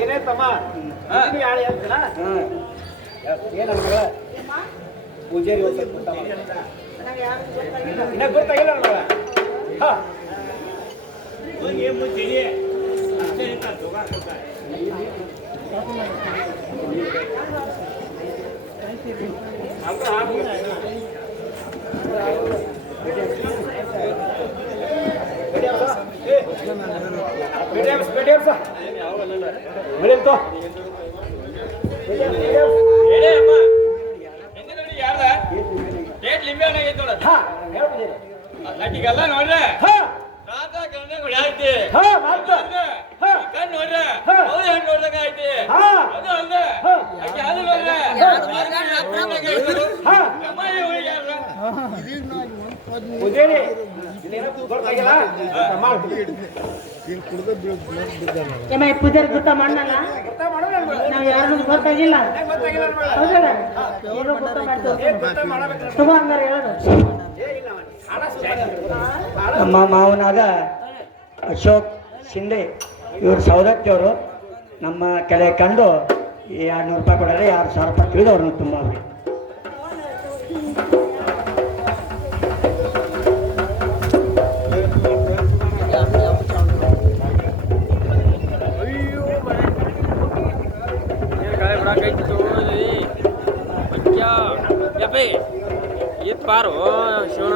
ಏನೇ ತಮ್ಮ ಯಾಳೆ ಅಂತೀನ ಏನ ಪೂಜಾರಿ ಇನ್ನ ಗೊತ್ತಾಗಿಲ್ಲ ನಮಗ ಅಕ್ಕಿಗೆಲ್ಲ ನೋಡ್ರೆ ರಾತ ಕಣ್ಣೆ ಹೊಡ್ಯಾಯ್ತಿ ಕಣ್ಣು ನೋಡ್ರೆ ಅವ್ರು ಹೆಣ್ಣು ನೋಡ್ದಂಗ ಐತಿ ಅದು ಅಲ್ದೆ ಅಕ್ಕಿ ಅದು ನೋಡ್ರೆ ಪೂಜಾರಿ ಗೊತ್ತಾ ಮಾಡಲ್ಲ ನಾವ್ ಯಾರು ಗೊತ್ತಾಗಿಲ್ಲ ಶುಭ ಹಂಗಾರ ಹೇಳೋದು ನಮ್ಮ ಮಾವನಾದ ಅಶೋಕ್ ಶಿಂದೆ ಇವರು ಸೌದತ್ತಿಯವರು ನಮ್ಮ ಕೆಲೆ ಕಂಡು 200 ರೂಪಾಯಿ ಕೊಡೋರೆ 2,000 ರೂಪಾಯಿ ತಿಳಿದು ಅವ್ರನ್ನ ತುಂಬ ಅವ್ರಿಗೆ ಪಾರು ಶಿವಣ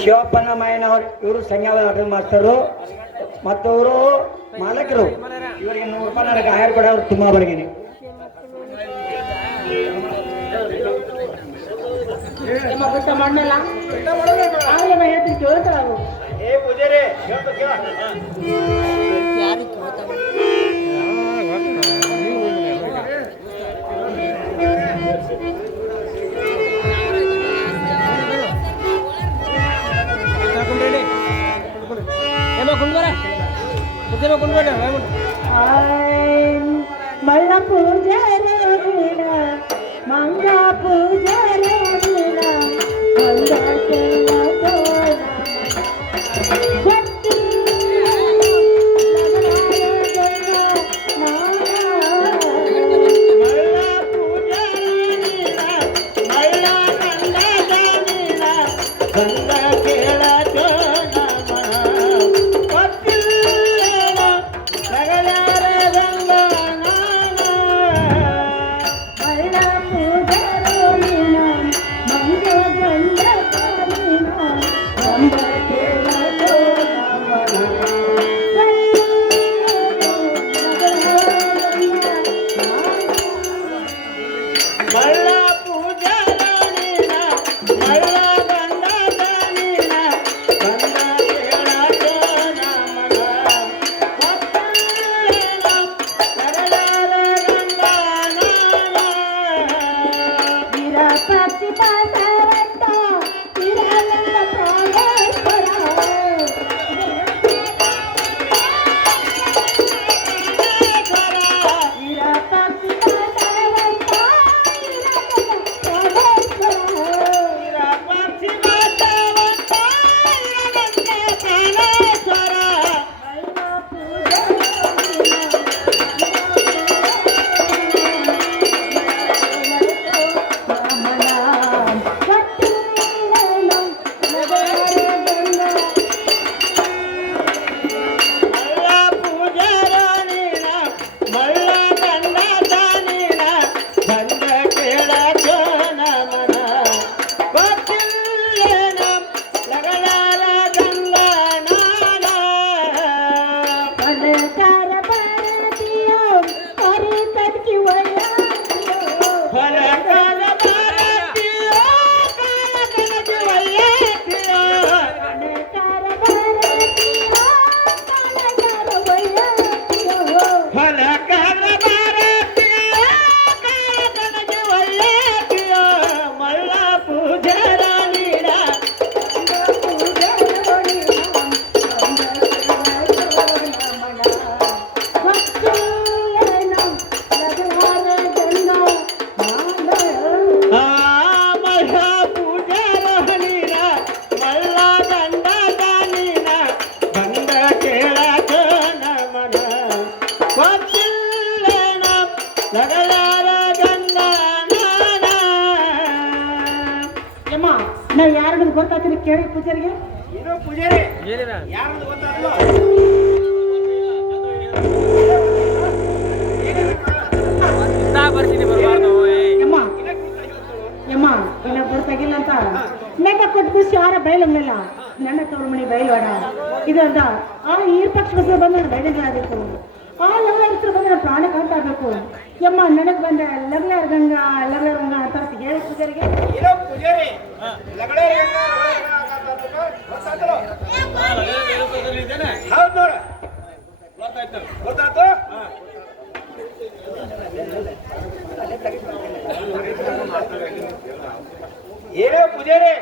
ಶಿವಪ್ಪನ ಮಾಯನವರು ಇವರು ಸಂಘದ ಆಟದ ಮಾಸ್ತರು ಮತ್ತು ಅವರು ಮಾಲಕರು ಇವರಿಗೆ 100 ರೂಪಾಯಿ ನನಗೆ ಆಹಾರ ಕೂಡ ಅವ್ರು ತುಂಬ ಬರಗೇನೆ ಗೊತ್ತ ಮಾಡಲ್ಲ ಹೇಳ್ತೀನಿ ಕೇಳ್ತಾರ ಅವರು ಮಳ್ಳ ಪೂಜಾರ ಮಂಗ ಪೂಜಾರ ಲಗಲಾರ ಗಂಗನಾನ. ಯಮ್ಮ ನಾವ್ ಯಾರು ಗೊತ್ತಾಗ್ತೀನಿ ಕೇಳಿ ಪೂಜಾರಿಗೆ. ಏನೋ ಪೂಜಾರಿ ಯಾರದು ಗೊತ್ತಾಗಲ್ಲ. ಯಮ್ಮ ಯಮ್ಮ ಇನ್ನ ಗೊತ್ತಾಗಿಲ್ಲ ಅಂತ ನೆಗ ಕೊಟ್ಟು ಯಾರ ಬಯಲಮ್ಮಿಲ್ಲ ನನ್ನ ತವ್ರ ಮನೆ ಬಯಲೋಡ ಇದಂತ ಆ ಈ ಪಕ್ಷ ಬಂದ ಬಯಲಾಗಬೇಕು ಆ ಲಗ್ನ ಬಂದ ಪ್ರಾಣಕಾಂತ ಆಗ್ಬೇಕು. ಯಮ್ಮ ನನಗ್ ಬಂದ ಲಗ್ಲಾರ ಗಂಗಾ ಅಂತ ಹೇಳಿ ಪೂಜಾರಿಗೆ. ಏನೋ ಪೂಜಾರಿ ಲಗಡೆ ಹೌದು ನೋಡ ಗೊತ್ತಾಯ್ತು. ಏನೋ ಪೂಜಾರಿ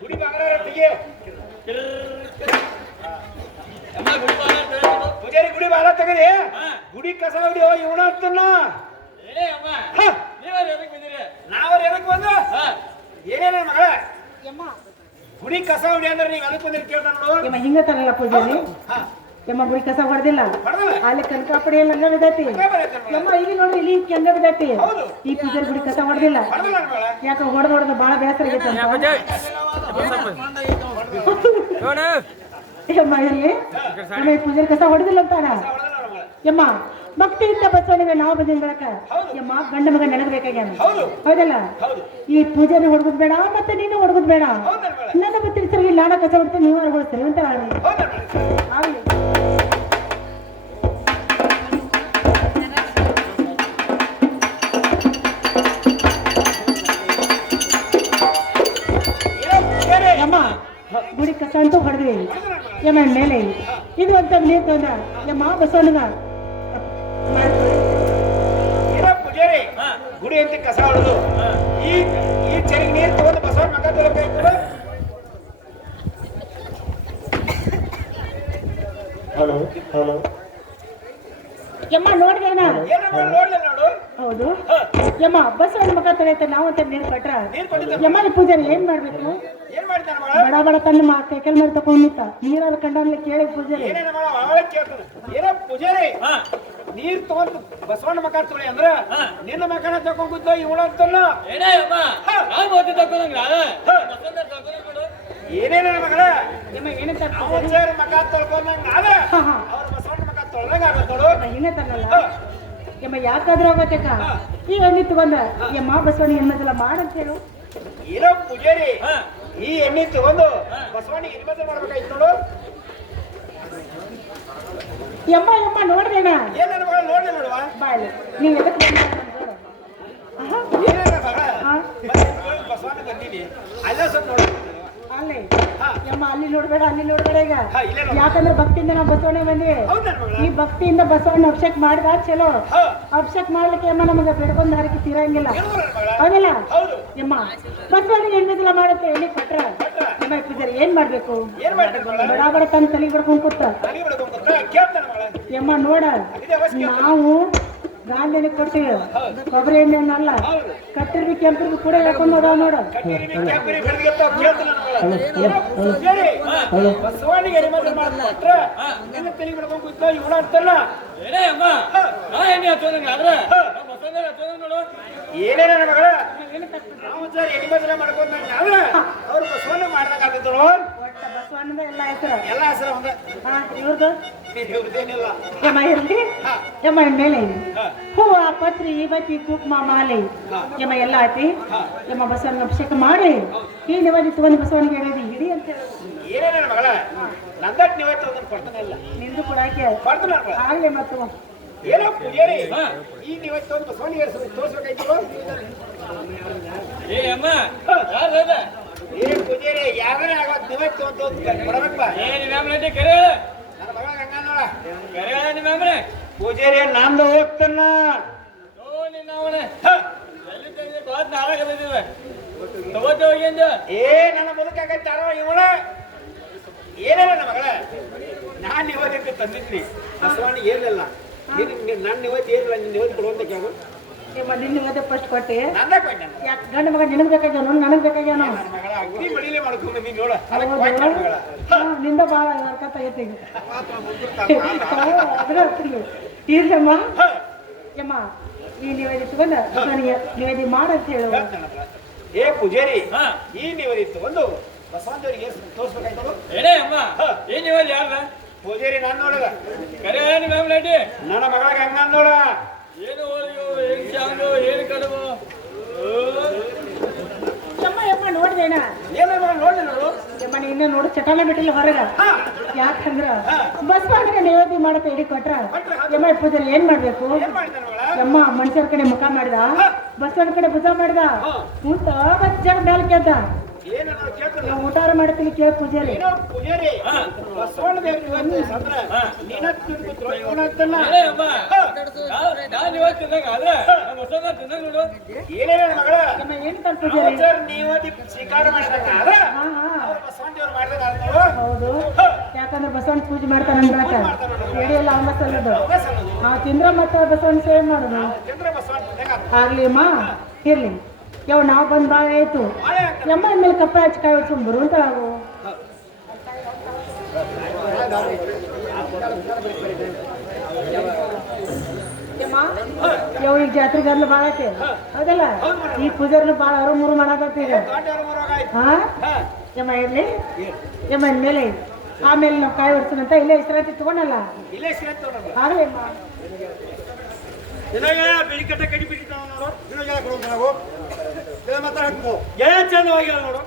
ಗುಡಿ ಬಾಗಿಲೊಟ್ಟಿಗೆ ಪೂಜಾರಿ ಗುಡಿ ಬಾಲ ತೆಗದಿ ಗುಡಿ ಕಸ ಹೊಡಿ ಇವನ ಅಂತನ್ನ ನಾವ್ರ ಎದಕ್ ಬಂದು ಏನೇನ ಮಗಳ ಯಮ್ಮ ಗುಡಿ ಕಸ ಹೊಡಿ ಅಂದ್ರೆ ನೀವ್ ಎದಕ್ ಬಂದಿರಿ ಕೇಳ್ತಾನ ನೋಡು. ಯಮ್ಮ ಹಿಂಗ ತರಲ್ಲ ಪೂಜಾರಿ. ಯಮ್ಮ ಗುಡಿ ಕಸ ಹೊಡೆದಿಲ್ಲ ಅಲ್ಲಿ ಕನಕಾಪಡಿ ಎಲ್ಲ ಹಂಗ ಬಿದ್ದೈತಿ. ಯಮ್ಮ ಇಲ್ಲಿ ನೋಡಿ ಇಲ್ಲಿ ಕೆಂದ ಬಿದ್ದೈತಿ. ಈ ಪೂಜಾರಿ ಗುಡಿ ಕಸ ಹೊಡೆದಿಲ್ಲ ಯಾಕ ಹೊಡೆದು ಬಾಳ ಬೇಸರ ಆಗೈತೆ ಯಮ್ಮ ಇಲ್ಲಿ ಯಮ್ಮ ಈ ಪೂಜಾರಿ ಕಸ ಹೊಡೆದಿಲ್ಲ ಅಂತಾನ. ಯಮ್ಮ ಭಕ್ತಿಯಿಂದ ಬಸವನಿಗೆ ನಾವು ಬಂದಿನ ಬಳಕ ಯಮ್ಮ ಗಂಡ ಮಗ ನೆನಗಬೇಕಾಗ್ಯಾನ ಹೌದಲ್ಲ. ಈ ಪೂಜಾರಿ ಹೊಡ್ಗುದ್ ಬೇಡ ಮತ್ತೆ ನೀನು ಹೊಡ್ಗುದ್ ಬೇಡ. ನನ್ನ ಬತ್ತಿನ ಸರಿ ನಾಡ ಕಸ ಹೊಡ್ತಾ ನೀವು ಹೊರಗೊಳ್ತೀರಿ ಅಂತ ಆಗ್ಲಿ. ಯಮ್ಮ ಗುಡಿ ಕಸ ಅಂತೂ ಹೊಡೆದ್ವಿ ಯಮ್ಮ ಮೇಲೆ ಇದು ಅಂತ ನೀರು ತಂದ ಯಮ್ಮ ಬಸವನಿಗ ಪೂಜಾರಿ ಗುಡಿ ಅಂತ ಕಸ ಹೊಡೆದು ಈ ಚೆರಿಗೆ ನೀರು ತಗೊಂಡು ಬಸವನ ಮಗ ತೊಳಬೇಕು. ಹಲೋ ಹಲೋ ಯಮ್ಮ ನೋಡ್ದೇನ ಏನಮ್ಮ ನೋಡ್ಲಿಲ್ಲ ನೋಡು. ಹೌದು ಯಮ್ಮ ಬಸವನ ಮಗ ತೊಳೆಯುತ್ತೆ ನಾವು ಅಂತ ನೀರು ಕೊಟ್ರ ನೀರ್ ಕೊಟ್ಟಿದ್ದ ಯಮ್ಮ ಈ ಪೂಜಾರಿ ಏನ್ ಮಾಡ್ಬೇಕು. ಏನ್ ಮಾಡ್ತಾನ ಮಳ ಬಡ ಬಡ ತನ್ನ ಕೈಕಲ್ ಮೇಲೆ ತಕೊಂಡ್ ನಿಂತ ನೀರಾದ ಕಂಡಲ್ಲಿ ಕೇಳಿ ಪೂಜಾರಿ. ಏನೇನ ಮಳ ಅವಳ ಕೇಳ್ತಾನ. ಏನೋ ಪೂಜಾರಿ ನೀರ್ ತಗೊಂಡು ಬಸವಣ್ಣ ಮಕ ತೊಳಿ ಅಂದ್ರ ನಿನ್ನ ಮಕನ ತಕೊಂಡ್ ಇವಳ ಅಂತನ್ನ ಏನೇನ ಮಗಳ ಯಮ್ಮ ಏನಂತ ಅವರ ಮಕ ತೊಳ್ಕೊಂಡಂಗ ಆದ್ರೆ ಅವ್ರ ಬಸವಣ್ಣ ಮಕ ತೊಳ್ದಂಗ ಆಗತ್ತೋಡು. ಹಿಂಗ ತರಲ್ಲ ಯಮ್ಮ ಯಾಕಾದ್ರೂ ಹೋಗತ್ತಕ್ಕ ಈ ಎಣ್ಣೆ ತಗೊಂಡ ಯಮ್ಮ ಬಸವಣ್ಣ ಹೆಣ್ಮದೆಲ್ಲ ಮಾಡಂತ ಹೇಳು. ಏನೋ ಪೂಜಾರಿ ಈ ಎಣ್ಣೆ ತಗೊಂಡು ಬಸವಣ್ಣಿಗೆ ಇನ್ಮದ ಮಾಡ್ಬೇಕಾಯ್ತು ನೋಡು. ಯಮ್ಮ ಯಮ್ಮ ನೋಡ್ದೇನ ಏನ ಮಗಳ ನೋಡ್ಲಿ ನೋಡುವ ಬಾಯ್ ನೀವ್ ಎದಕ್ ಏನೇನ ಮಗಳ ಬಸವಣ್ಣ ಬಂದೀನಿ ಅಲ್ಲ ಸ್ವಲ್ಪ ನೋಡು. ಅಲ್ಲೇ ಯಮ್ಮ ಅಲ್ಲಿ ನೋಡ್ಬೇಡ ಈಗ ಇಲ್ಲೇ ಯಾಕಂದ್ರೆ ಭಕ್ತಿಯಿಂದ ನಾವು ಬಸವಣ್ಣ ಬಂದ್ವಿ. ಹೌದಾ ಮಗಳ ಈ ಭಕ್ತಿಯಿಂದ ಬಸವಣ್ಣ ಅಭಿಷೇಕ ಮಾಡಿದ ಚಲೋ ಅಭಿಷೇಕ ಮಾಡ್ಲಿಕ್ಕೆ ಯಮ್ಮ ನಮಗೆ ಬೆಡ್ಕೊಂಡ್ ಹರಕೆ ತೀರಂಗಿಲ್ಲ ಹೌದಲ್ಲ. ಹೌದು ಯಮ್ಮ ಬಸವಣ್ಣಿಗೆ ಹೆಣ್ಮದೆಲ್ಲ ಮಾಡುತ್ತೆ ಎಲ್ಲಿ ಕೊಟ್ರ ಯಮ್ಮ ಪೂಜಾರಿ ಏನ್ ಮಾಡ್ಬೇಕು. ಏನ್ ಮಾಡ್ತಾರೆ ಬಡ ಬಡ ತನ್ನ ತಲೆಗೆ ಬಡ್ಕೊಂಡ್ ಕೂತ ತಲೆ ಬಿಡ್ಕೊಂಡ್ ಕೇಳ್ತಾನ ಮಗಳ ಯಮ್ಮ ನೋಡ ನಾವು ಗಾಂಧಿನಿ ಕೊಟ್ಟಿವಿ ಕೊಬ್ಬರಿ ಎಣ್ಣೆ ಅಲ್ಲ ಕಟ್ಟಿರ್ಬಿ ಕೆಂಪಿರ್ಬಿ ಕೂಡ ಹೇಳ್ಕೊಂಡು ಹೋದ ನೋಡ. ಬಸವಣ್ಣಿಗೆ ನಿಮಂತ್ರಣ ಮಾಡ್ಕೊಟ್ರ ನಿನ್ನ ತಲೆ ಬಿಡ್ಕೊಂಡ್ ಕೂತ ಇವಳ ಅಂತಲ್ಲ ಏನೇನ ಮಗಳ ನಾವು ಸರ್ ನಿಮಂತ್ರಣ ಮಾಡ್ಕೊಂಡಂಗ ಆದ್ರೆ ಅವ್ರು ಬಸವಣ್ಣ ಮಾಡ್ದಂಗ ಆಗ್ತದಳು. ಬಸವಣ್ಣದ ಎಲ್ಲ ಹೆಸರು ಎಲ್ಲ ಹೆಸರು ಒಂದ ಇವ್ರದ್ದು ಇವ್ರದ್ದೇನಿಲ್ಲ. ಯಮ್ಮ ಇರ್ಲಿ ಯಮ್ಮ ಮೇಲೆ ಹೂವ ಪತ್ರಿ ಬತ್ತಿ ಕುಕ್ಮ ಮಾಲೆ ಯಮ್ಮ ಎಲ್ಲ ಐತಿ. ಯಮ್ಮ ಬಸವಣ್ಣ ಅಭಿಷೇಕ ಮಾಡಿ ಈ ನಿವಾದಿ ತಗೊಂಡು ಬಸವಣ್ಣಿಗೆ ಹೇಳಿದಿ ಹಿಡಿ ಅಂತ ಹೇಳಿ. ಏನೇನ ಮಗಳ ನಂದಟ್ ನೀವತ್ತು ಅದನ್ನ ಕೊಡ್ತಾನೆ ಇಲ್ಲ ನಿಂದು ಕೂಡ ಹಾಕಿ ಕೊಡ್ತಾನ ಆಗ್ಲಿ ಮತ್ತು ಏನೋ ಪೂಜಾರಿ ಈ ನೀವತ್ತು ಒಂದು ಬಸವಣ್ಣಿಗೆ ತೋರ್ಸ್ಬೇಕಾಯ್ತು. ಏ ಪೂಜಾರಿ ಯಾರೇ ಆಗತ್ ನೀವತ್ತು ಅಂತ ಕೊಡಬೇಕಪ್ಪ. ನನ್ನ ಮಗ ಗಂಗಾನೋಡ ಪೂಜಾರಿ ನಂದು ಹೋಗ್ತಾನ. ಏ ನನ್ನ ಮುದುಕಾಗತ್ತಾರ ಇವಳ ಏನೇನ ಮಗಳ ನಾನ್ ನಿವತ್ತಿಗೆ ತಂದಿದ್ನಿ ಬಸವಣ್ಣಿಗೆ ಏನಿಲ್ಲ ನನ್ನ ನಿವತ್ತು ಏನಿಲ್ಲ ನಿನ್ನ ನಿವತ್ತು ಕೊಡುವಂತ ಕೇಳು. ಯಮ್ಮ ನಿನ್ನ ನಿವಾದಿ ಫಸ್ಟ್ ಕೊಟ್ಟಿ ನಂದೇ ಕೊಟ್ಟೆ ಯಾಕೆ ಗಂಡ ಮಗ ನಿನಗ್ ಬೇಕಾಗ್ಯಾನ ನನಗ್ ಬೇಕಾಗ್ಯಾನ ನನ್ನ ಮಗಳ ಅಗ್ನಿ ಮಡಿಲೇ ಮಾಡ್ಕೊಂಡು ನೀನು ನೋಡ ನಿಂದ ಬಾಳ ವರ್ಕತ್ ಆಗೈತಿ ಅದ್ರ ಇರ್ಲಮ್ಮ ಯಮ್ಮ ಈ ನಿವೇದಿ ತಗೊಂಡು ನನಗೆ ನಿವೇದಿ ಮಾಡಂತ ಹೇಳು. ಹೇಳ್ತಾನಲ್ಲ. ಏ ಪೂಜಾರಿ, ಹಾ. ಈ ನಿವೇದಿ ತಗೊಂಡು ಬಸವಂತವರಿಗೆ ತೋರಿಸ್ಬೇಕಾಯ್ತು. ಏನೇ ಅಮ್ಮ ಏನ್ ಇವಾಗ ಯಾರ ಪೂಜಾರಿ ನಾನು ನೋಡಲ್ಲ, ಕರೆ ಏನು ಮ್ಯಾಮ್ಲಾಟಿ ನನ್ನ ಮಗಳಿಗೆ ಹಂಗ ನೋಡ. ಏನು ಓದಿಯೋ ಏನು ಶಾಂಡು ಏನು ಕಲವು ಯಮ್ಮ ನೋಡ್ದೇನ ಏನ ನೋಡಿ ನೋಡು. ಯಮ್ಮ ಇನ್ನ ನೋಡಿ ಚಟಾಲ ಬಿಟ್ಟಿಲ್ಲ ಹೊರಗ. ಯಾಕಂದ್ರ ಬಸವಣ್ಣಗೆ ನಿವೇದಿ ಮಾಡತ್ತ ಇಡಿ ಕೊಟ್ರ ಯಮ್ಮ ಪೂಜಾರಿ ಏನ್ ಮಾಡ್ಬೇಕು? ಏನ್ ಮಾಡ್ತಾನ ಮಗಳ? ಯಮ್ಮ ಮನುಷ್ಯರ ಕಡೆ ಮುಖ ಮಾಡಿದ, ಬಸವಣ್ಣ ಕಡೆ ಭುಜ ಮಾಡಿದ, ಮುಂತ ಜನ ಮೇಲೆ ಕೆದ್ದ. ಏನ ಕೇಳ್ತಾನ? ಊಟಾರ ಮಾಡ್ತೀನಿ ಕೇಳ ಪೂಜಾರಿ. ಏನೋ ಪೂಜಾರಿ, ಬಸವಣ್ಣ ದೇವ್ರು ಇವತ್ತು ಸಂದ್ರ ನೀನ ತಿಂದು ದ್ರೋಹಿಗೋಣ ಅಂತಲ್ಲ. ಏನೇ ಅಮ್ಮ ನಾನು ಇವಾಗ ತಿನ್ನಂಗ ಆದ್ರೆ ನಮ್ಮ ಹೊಸದ ತಿನ್ನಂಗ ನೋಡು ಏನೇನ ಮಗಳ? ಯಮ್ಮ ಏನ್ ಕಲ್ ಪೂಜಾರಿ? ಸರ್ ನೀವು ಸ್ವೀಕಾರ ಮಾಡಿದಾಗ ಆದ್ರೆ ಹಾ ಬಸವಣ್ಣ ದೇವ್ರು ಮಾಡಿದಾಗ ಆದ್ನೋ? ಹೌದು. ಯಾಕಂದ್ರೆ ಬಸವಣ್ಣ ಪೂಜೆ ಮಾಡ್ತಾನ ಅಂದ್ರಾಕ ಎಡಿಯಲ್ಲ ಅಂಬಸಲ್ಲದು. ತಿಂದ್ರ ಮತ್ತ ಬಸವಣ್ಣ ಸೇವೆ ಮಾಡುದು ಚಂದ್ರ ಬಸವಣ್ಣ ಹೆಂಗ ಆಗ್ಲಿ ಅಮ್ಮ ಇರ್ಲಿ. ಯಾವ ನಾವ್ ಬಂದ್ ಬಾಳ ಆಯ್ತು. ಯಮ್ಮ ಮೇಲೆ ಕಪ್ಪ ಹಚ್ಚಿ ಕಾಯಿ ಹೊಡ್ಸ್ಕೊಂಡ್ ಬರುವಂತ ಆಗು. ಯಾವ ಈಗ ಜಾತ್ರೆಗರ್ಲು ಬಾಳ ಐತೆ ಹೌದಲ್ಲ? ಈ ಪೂಜಾರ್ಲು ಬಾಳ ಅರು ಮೂರು ಮಾಡಾಕತ್ತಿ ಈಗ. ಹಾ ಯಮ್ಮ ಇರ್ಲಿ ಯಮ್ಮ ಮೇಲೆ ಆಮೇಲೆ ನಾವು ಕಾಯಿ ಹೊಡ್ಸೋಣಂತ ಇಲ್ಲೇ ವಿಶ್ರಾಂತಿ ತಗೊಂಡಲ್ಲ ಇಲ್ಲೇ ಸಿಗತ್ತ ನೋಡು. ಆಗ್ಲಿ ಅಮ್ಮ. ಬೆಳಿಕಟ್ಟ ಕಡಿ ಬಿಟ್ಟಿದ್ದಾವ ನೋಡು. ದಿನಗೆಲ್ಲ ಕೊಡು ನಾವು ಮಾತಾಡ್ಕೋ. ಏನ್ ಚಂದವಾಗಿ ನೋಡು.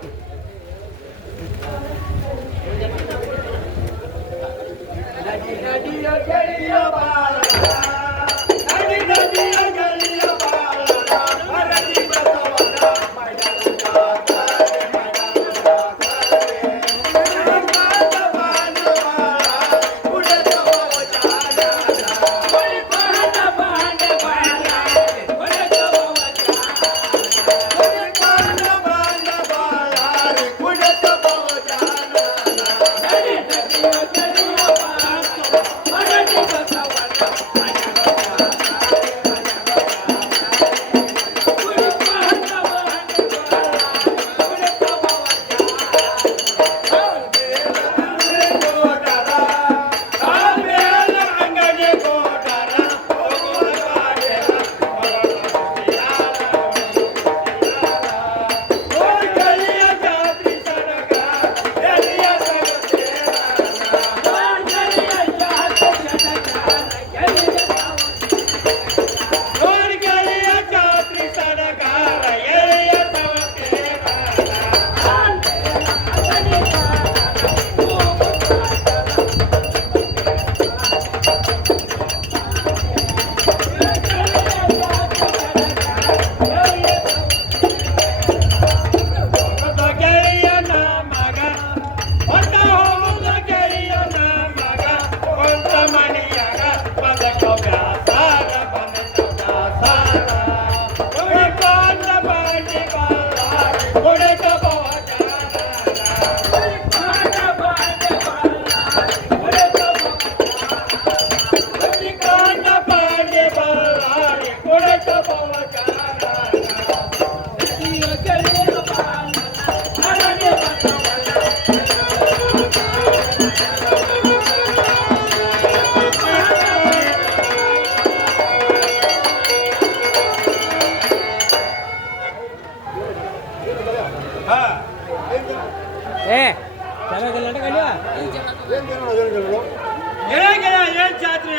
ಏನ್ ಜಾತ್ರೆ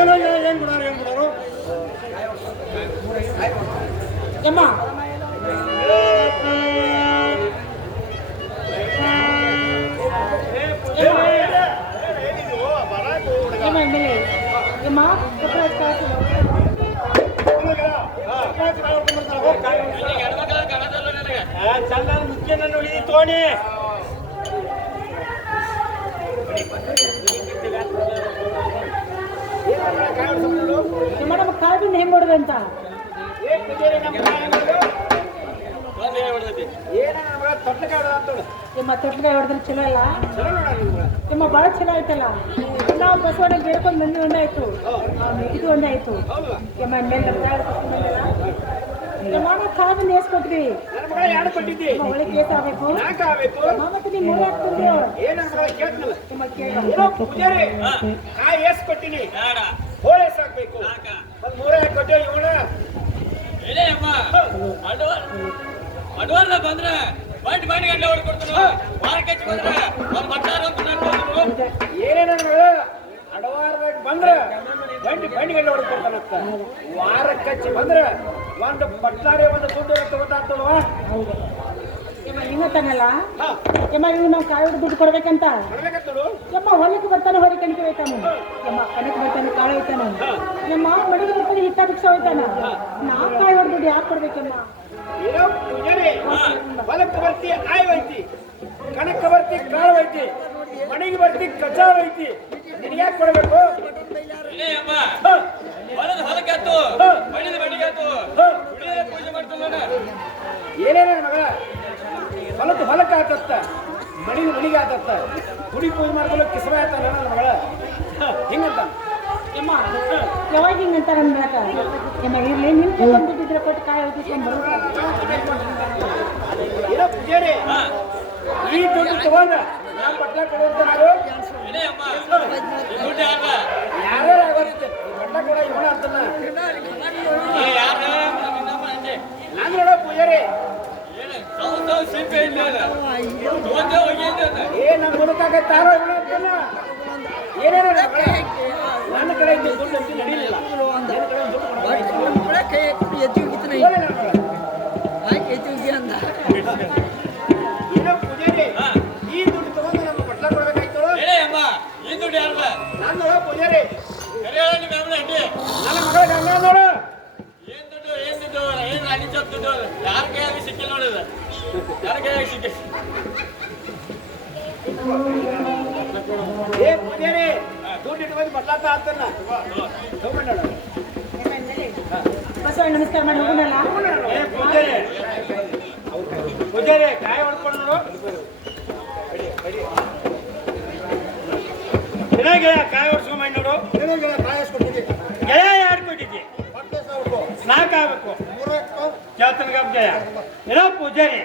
ಏನೋ ಏನ್ ಬಿಡೋರು ಯಮ್ಮ ಯಮ್ಮ ಮೇಲೆ ಯಮ್ಮ ಚಂದ ಮುಖ್ಯನ ನೋಡಿ ತೋಣಿ ಮೇಡಮ್ ಕಾಳಿಂದ ಹೆಂಗ್ ಹೊಡೆದಂತ ನಿಮ್ಮ ತೊಟ್ಲಕಾಯಿ ಹೊಡೆದ್ರೆ ಚಲೋ ಅಲ್ಲ ನಿಮ್ಮ ಭಾಳ ಚಲೋ ಆಯ್ತಲ್ಲ. ನಾವು ಬಸವಣ್ಣ ಬೇಡ್ಕೊಂಡು ಮಂದಿ ಒಂದಾಯ್ತು, ಇದು ಒಂದಾಯ್ತು. ಯಮ್ಮ ಮೇಲೆ ನಮ್ಮ ಕಾಳಿಂದ ಎಸ್ಕೊಟ್ವಿ ಒಳಗೆ ಕೇಸ್ ಆಗ್ಬೇಕು. ಮತ್ತೆ ನೀವು ಮೂರು ಹಾಕ್ತಿದ್ರು ನಿಮ್ಮ ಕೊಟ್ಟಿನಿ ಹೋಳೆ ಸಾಕ್ಬೇಕು. 3 ಕೊಟ್ಟೆ ಇವಳ ಅಡವಾರ ಬಂದ್ರೆ ಬಟ್ ಬಟ್ ಗಂಟೆ ಹೊಡ್ಕೊಡ್ತಾನ ವಾರಕ್ಕೆ ಬಂದ್ರೆ ಒಂದು ಮಟ್ಟಾರ ಅಂತ ನಾನು ಏನೇನ ಮಗಳ ಅಡವಾರದಾಗ ಬಂದ್ರ ಬಂಡಿ ಗಂಟೆ ಹೊಡ್ಕೊಡ್ತಾನಂತ ವಾರಕ್ಕೆ ಬಂದ್ರ ಒಂದು ಬಟ್ಲಾರೆ ಒಂದು ದುಡ್ಡು ತಗೋತಾಗ್ತಲ್ವಾ ಹಿಂಗತ್ತಾನಲ್ಲ ಯಮ್ಮ ಇವ್ ನಾವು ಕಾಯಿ ಹೊಡೆದು ದುಡ್ಡು ಕೊಡ್ಬೇಕಂತ ಬರ್ಬೇಕಂತಳು ಯಮ್ಮ ಹೊಲಕ್ಕೆ ಬರ್ತಾನೆ ಹೊರ ಕಣಿಕೆ ಹೋಯ್ತಾನ ಯಮ್ಮ ಕಣಕ್ಕೆ ಬರ್ತಾನೆ ಕಾಳು ಹೋಯ್ತಾನ ಯಮ್ಮ ಮಡಿಗೆ ಬರ್ತಾನೆ ಹಿಟ್ಟ ಭಿಕ್ಷ ಹೋಯ್ತಾನ ನಾ ಕಾಯಿ ಹೊಡೆದು ದುಡ್ಡು ಯಾಕೆ ಕೊಡ್ಬೇಕಮ್ಮ ಏನೋ ಪೂಜಾರಿ ಹೊಲಕ್ಕೆ ಬರ್ತಿ ಆಯ್ ಹೋಯ್ತಿ ಕಣಕ್ಕೆ ಬರ್ತಿ ಕಾಳು ಹೋಯ್ತಿ ಮನೆಗೆ ಬರ್ತಿ ಕಚಾರ ಹೋಯ್ತಿ ನಿನಗೆ ಯಾಕೆ ಕೊಡ್ಬೇಕು ಇಲ್ಲೇ ಅಮ್ಮ ಹೊಲದ ಹೊಲಕ್ಕಾತು ಮಡಿದ ಮಡಿಗಾತು ಗುಡಿಯ ಪೂಜೆ ಮಾಡ್ತಾನ ಏನೇನ ಮಗಳ ಹೊಲಕ್ಕೆ ಆತತ್ತ ಮಣಿಗೆ ಆತತ್ತ ಗುಡಿ ಪೂಜೆ ಮಾಡ್ಕೊಳ್ಳೋ ಕಿಸರ ಆಯ್ತಾನ ನನ್ನ ಮಗಳ ಹಿಂಗಂತ ಯಮ್ಮ ಯಾವಾಗ ಹಿಂಗಂತಾರ ಅಂದ್ರಾಕ ಯಮ್ಮ ಇರ್ಲಿ ನಿನ್ ಬಂದಿದ್ರೆ ಕೊಟ್ಟು ಕಾಯಿ ಹೊಡಿಸ್ಕೊಂಡು ಬರೋದು ಏನೋ ಪೂಜಾರಿ ಈ ದುಡ್ಡು ತಗೊಂಡ ನಾ ಪಟ್ಟ ಕೊಡುವಂತ ನಾವು ಇಲ್ಲೇ ಅಮ್ಮ ದುಡ್ಡು ಯಾರ ಯಾರೇ ಆಗುತ್ತೆ ಪಟ್ಟ ಕೊಡ ಇವನ ಅಂತಲ್ಲ ಯಾರ ನಾನು ನೋಡೋ ಪೂಜಾರಿ ಏನು ಸೌ ಸಿಂಪೆ ಇಲ್ಲ ತಗೊಂಡೆ ಹೋಗಿ ಏ ನಮ್ಮ ಮುದುಕಾಗತ್ತಾರೋ ಇವನ ಅಂತಲ್ಲ ಏನೇನೋ ನನ್ನ ಕಡೆ ಇದ್ದು ದುಡ್ಡು ಅಂತ ನಡೀಲಿಲ್ಲ ನನ್ನ ಕಡೆ ದುಡ್ಡು ಏನೋ ಪೂಜಾರಿ ಈ ದುಡ್ಡು ತಗೊಂಡು ನಮ್ಮ ಪಟ್ಲ ಕೊಡ್ಬೇಕಾಯ್ತು ಹೇಳೇ ಅಮ್ಮ ಈ ದುಡ್ಡು ಯಾರ್ದ ನಾನು ನೋಡೋ ಪೂಜಾರಿ ಕರೆ ನಿಮ್ಮ ಅಮ್ಮನ ಹೆಂಡಿ ನನ್ನ ಮಗಳ ಗಂಗ ನೋಡು ಏನ್ ದುಡ್ಡು ಏನ್ ರಾಣಿ ಚೌಕ್ ದುಡ್ಡು ಯಾರ ಕೈಯಾಗಿ ಸಿಕ್ಕಿಲ್ಲ ನೋಡಿದ ಯಾರ ಕೈಯಾಗಿ ಸಿಕ್ಕಿ ಏ ಪೂಜಾರಿ ದುಡ್ಡು ಇಟ್ಕೊಂಡು ಬಟ್ಲಾತ ಅಂತಲ್ಲ ತಗೊಂಡು ಬಸವಣ್ಣ ನಮಸ್ಕಾರ ಮಾಡಿ ಹೋಗೋಣಲ್ಲ ಏ ಪೂಜಾರಿ ಪೂಜಾರಿ ಕಾಯಿ ಹೊಡ್ಕೊಂಡು ನೋಡು ಗೆಳೆಯ ಕಾಯಿ ಹೊಡ್ಸ್ಕೊಂಬಂದು ನೋಡು ಗೆಳೆಯ ಯಾರು ಕೊಟ್ಟಿದ್ದಿ ನಾಲ್ಕು ಆಗ್ಬೇಕು ಚೇತನ್ ಗಪ್ ಜಯ ಏನೋ ಪೂಜಾರಿ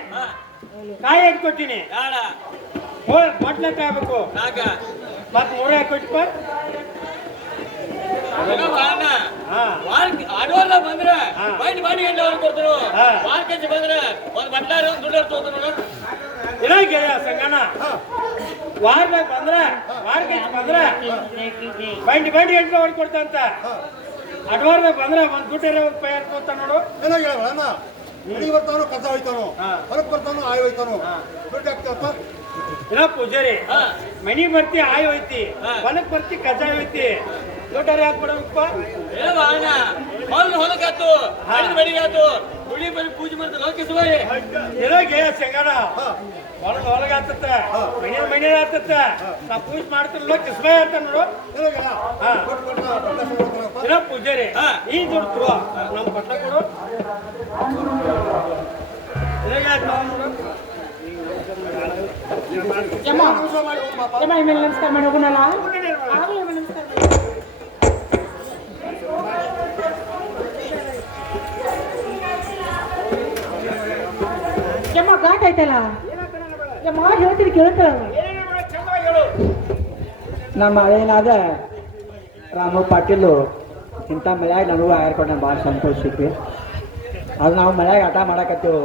ಕಾಯಿ ಹೆಂಗ್ ಕೊಟ್ಟಿನಿ ಯಾಡ ಮೊಟ್ಲಕ್ಕೆ ಆಗ್ಬೇಕು ನಾಕ ಮತ್ ಮೂರ ಕೊಟ್ಟಪ್ಪ ಅಡವಲ್ಲ ಬಂದ್ರ ಹಾ. ಬೈಟ್ ಮಾಡಿ ಗಂಟೆ ಅವ್ರು ಕೊಡ್ತಾರು ಹಾ. ಮಾರ್ಕೆಟ್ ಬಂದ್ರೆ ಒಂದ್ ಬಟ್ಲಾರ ದುಡ್ಡು ತೋತಾರ ಏನೋ ಗೆಳೆಯ ಸಂಗಣ ವಾರದಾಗ ವಾರಕ್ಕೆ ಬಂದ್ರ ಬಂಡಿ ಗಂಟೆ ಹೊಡ್ ಕೊಡ್ತಂತ ಅಡ್ವಾರ್ದಾಗ ಬಂದ್ರ ಒಂದ್ ದುಡ್ಡು ಒಂದು ಪೈ ಅಂತ ನೋಡು ಏನೋ ಹೇಳವಣ್ಣ ಮನೆಗೆ ಬರ್ತಾನೋ ಕಸ ಹೋಯ್ತಾನೋ ಹಾ. ಹೊರಗೆ ಬರ್ತಾನೋ ಆಯ್ ಹೋಯ್ತಾನೋ ದುಡ್ಡು ಹಾಕ್ತಪ್ಪ ಏನೋ ಪೂಜಾರಿ ಹಾ. ಮನಿಗ್ ಬರ್ತಿ ಆಯ್ ಹೋಯ್ತಿ ಹಾ. ಹೊಲಕ್ ಬರ್ತಿ ಕಜಾಯ್ ಹೋಯ್ತಿ ದುಡ್ಡಾರ ಯಾಕೆ ಕೊಡಬೇಕಪ್ಪ ಏನವ ಅಣ್ಣ ಹೊಲಕ್ಕಾತು ಮಡಿಗಾತು ಗುಡಿ ಬಳಿ ಪೂಜೆ ಮಾಡ್ತಾರೆ ಲೋಕಿಸುವೈ ಏನೋ ಗೆಳೆಯ ಸಂಗಣ ಹಾ. ಹೊಲಗ ಆತತ್ತ ಹಾ. ಮನೆ ಆತತ್ತ ನಾ ಪೂಜೆ ಮಾಡ್ತಿರ್ಲ ಕಿಸ್ಮೈ ಅಂತ ನೋಡು ಏನೋ ಹೇಳ ಹಾ. ಕೊಡ್ತಾನಪ್ಪ ಏನೋ ಪೂಜಾರಿ ಹಾ. ಈ ದುಡ್ಡು ತಗೋ ನಮ್ ಪಟ್ಟ ಕೊಡು ಯಮ್ಮ ಯಮ್ಮ ಇಮೇಲೆ ನಮಸ್ಕಾರ ಮಾಡಿ ಹೋಗೋಣಲ್ಲ ಆಗಲೇ ಯಮ್ಮ ನಮಸ್ಕಾರ ಮಾಡಿ. ಯಮ್ಮ ಘಾಟ್ ಆಯ್ತಲ್ಲ ಯಮ್ಮ ಹೇಳ್ತೀರಿ ಕೇಳ್ತಾರ ನಮ್ಮ ಹಳೇನಾದ ರಾಮು ಪಾಟೀಲು ಇಂಥ ಮಳ್ಯಾಗ ನನಗೂ ಆಯ್ಕೊಂಡು ಭಾಳ ಸಂತೋಷ ಸಿಕ್ಕಿ ಅದು ನಾವು ಮಳ್ಯಾಗ ಆಟ ಮಾಡಕತ್ತೀವಿ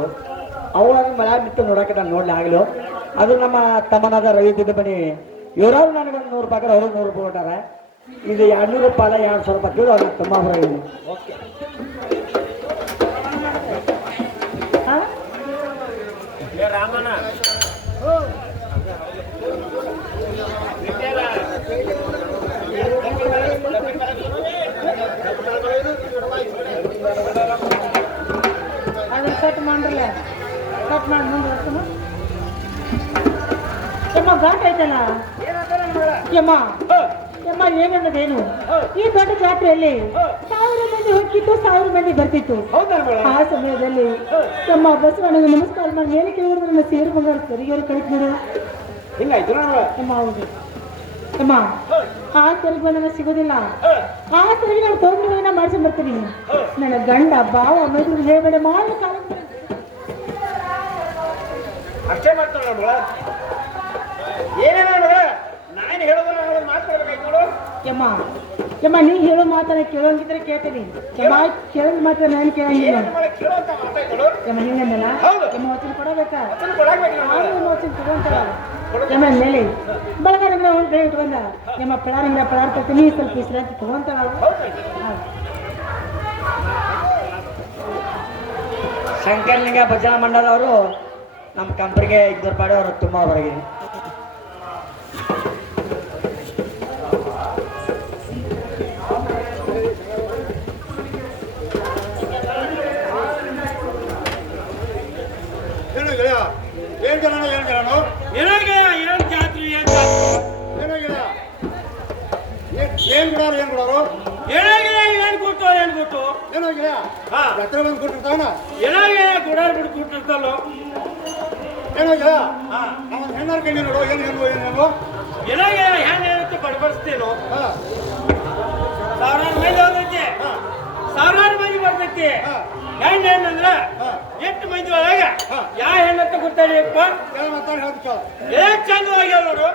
ಅವಾಗ ಮಳ್ಯಾಗ ನಿಂತು ನೋಡಕತ್ತ ನೋಡ್ಲಿ ಆಗಲು ಅದು ನಮ್ಮ ತಮ್ಮನಾದ ರವಿ ಬನ್ನಿ ಇವರಾದ್ರು ನನಗೊಂದು 100 ರೂಪಾಯಿ ಅವ್ರು 100 ರೂಪಾಯಿ ಕೊಟ್ಟಾರ ಇದು 200 ರೂಪಾಯಿ 200 ರೂಪಾಯಿ ತಿಳ್ದು ಅವ್ರಿಗೆ ತುಂಬ ಬರೋದು ರಾಮನ ಅದನ್ನ ಕಟ್ ಮಾಡ್ರಲ್ಲ ಕಟ್ ಮಾಡಿ ಮುಂದುವರ್ಸೋಣ ಯಮ್ಮ ಘಾಟ್ ಆಯ್ತಲ್ಲ ಯಮ್ಮ ಯಮ್ಮ ಏನನ್ನೋದೇನು ಈ ದೊಡ್ಡ ಜಾತ್ರೆಯಲ್ಲಿ 1000 ಮಂದಿ ಹೋಗಿತ್ತು 1000 ಮಂದಿ ಬರ್ತಿತ್ತು ಆ ಸಮಯದಲ್ಲಿ ಯಮ್ಮ ಬಸವಣ್ಣಗೆ ನಮಸ್ಕಾರ ಮಾಡಿ ಏನು ಕೇಳಿದ್ರೆ ನನ್ನ ಸೇರು ಬಂಗಾರ ಸರಿಯಾಗಿ ಕಳಿಸ್ ನೋಡು ಹಿಂಗಾಯ್ತು ಯಮ್ಮ ಹೌದು ಯಮ್ಮ ಆ ಸರಿಗೆ ಬಂದ ಸಿಗೋದಿಲ್ಲ ಆ ಸರಿಗೆ ನಾನು ತೋಟಗಳನ್ನ ಮಾಡ್ಸ್ಕೊಂಡ್ ಬರ್ತೀನಿ ನನ್ನ ಗಂಡ ಬಾವ ಮೈಸೂರು ಹೇಳ್ಬೇಡ ಮಾಡಿ ಕಾಲ ಅಷ್ಟೇ ಮಾಡ್ತಾಳ ಮಗಳ ಏನೇನ ಮಗಳ ನಾನು ಹೇಳೋದನ್ನ ಮಾತಾಡ್ಬೇಕಾಯ್ತು ನೋಡು ಯಮ್ಮ ಯಮ್ಮ ನೀ ಹೇಳೋ ಮಾತನ್ನ ಕೇಳೋಂಗಿದ್ರೆ ಕೇಳ್ತೀನಿ ಯಮ್ಮ ಕೇಳೋದ್ ಮಾತ್ರ ನಾನು ಕೇಳಂಗಿಲ್ಲ ಯಮ್ಮ ಹಿಂಗಂದಲ್ಲ ಯಮ್ಮ ವಚನ ಕೊಡಬೇಕಾ ಯಮ್ಮ ವಚನ ತಗೊಂತಾಳ ಯಮ್ಮ ಮೇಲೆ ಬಳಗರಂಗ ಒಂದು ಬೇಗ ಇಟ್ಕೊಂಡ ಯಮ್ಮ ಪಳಾರಂಗ ಪಳಾರ್ ತರ್ತೀನಿ ಸ್ವಲ್ಪ ವಿಶ್ರಾಂತಿ ತಗೊಂತಾಳ ಶಂಕರಲಿಂಗ ಭಜನಾ ಮಂಡಲವರು ನಮ್ಮ ಕಂಪ್ನಿಗೆ ಇದ್ದರ ಪಾಡಿ ಅವರು ತುಂಬ ಹೊರಗಿದೆ. ಏನು ಗೆಳೆಯ ಏನ್ ಜನನೋ ಏನ್ ಜನನೋ ಏನೋ ಗೆಳೆಯ ಏನ್ ಜಾತ್ರೆ ಏನ್ ಜಾತ್ರೆ ಏನೋ ಗೆಳೆಯ ಏನ್ ಬಿಡೋರು ಏನ್ ಬಿಡೋರು ಏನೋ ಗೆಳೆಯ ಏನ್ ಕೊಟ್ಟು ಏನ್ ಕೊಟ್ಟು ಏನೋ ಗೆಳೆಯ ಹಾ ಜಾತ್ರೆ ಬಂದು ಕೊಟ್ಟಿರ್ತಾವನ ಏನೋ ಗೆಳೆಯ ಗುಡಾರ್ ಬಿಟ್ಟು ಕೊಟ್ಟಿರ್ತಲ್ಲೋ ಏನೋ ಗೆಳೆಯ ಹಾ ಅವನ ಹೆಣ್ಣಾರ ಕಣ್ಣಿ ನೋಡು ಏನು ಏನು ಏನೇನು ಏನೋ ಗೆಳೆಯ ಹೆಂಗ್ ಹೇಳುತ್ತೆ ಬಡಬಡಿಸ್ತೇನೋ ಹಾ ಸಾವಿರಾರು ಮಂದಿ ಹೋಗೈತಿ ಹಾ ಸಾವಿರಾರು ಮಂದಿ ಬರ್ತೈತಿ ಹಾ. ಹೆಣ್ಣು ಹೆಣ್ಣಂದ್ರ ಹಾ. ಎಷ್ಟು ಮಂದಿ ಒಳಗ ಹಾ. ಯಾವ ಹೆಣ್ಣಂತ ಗೊತ್ತಾಡಿಯಪ್ಪ ಎಲ್ಲ ಮಾತಾಡಿ ಹೇಳ್ತು ಏನ್ ಚಂದವಾಗಿ ನೋಡು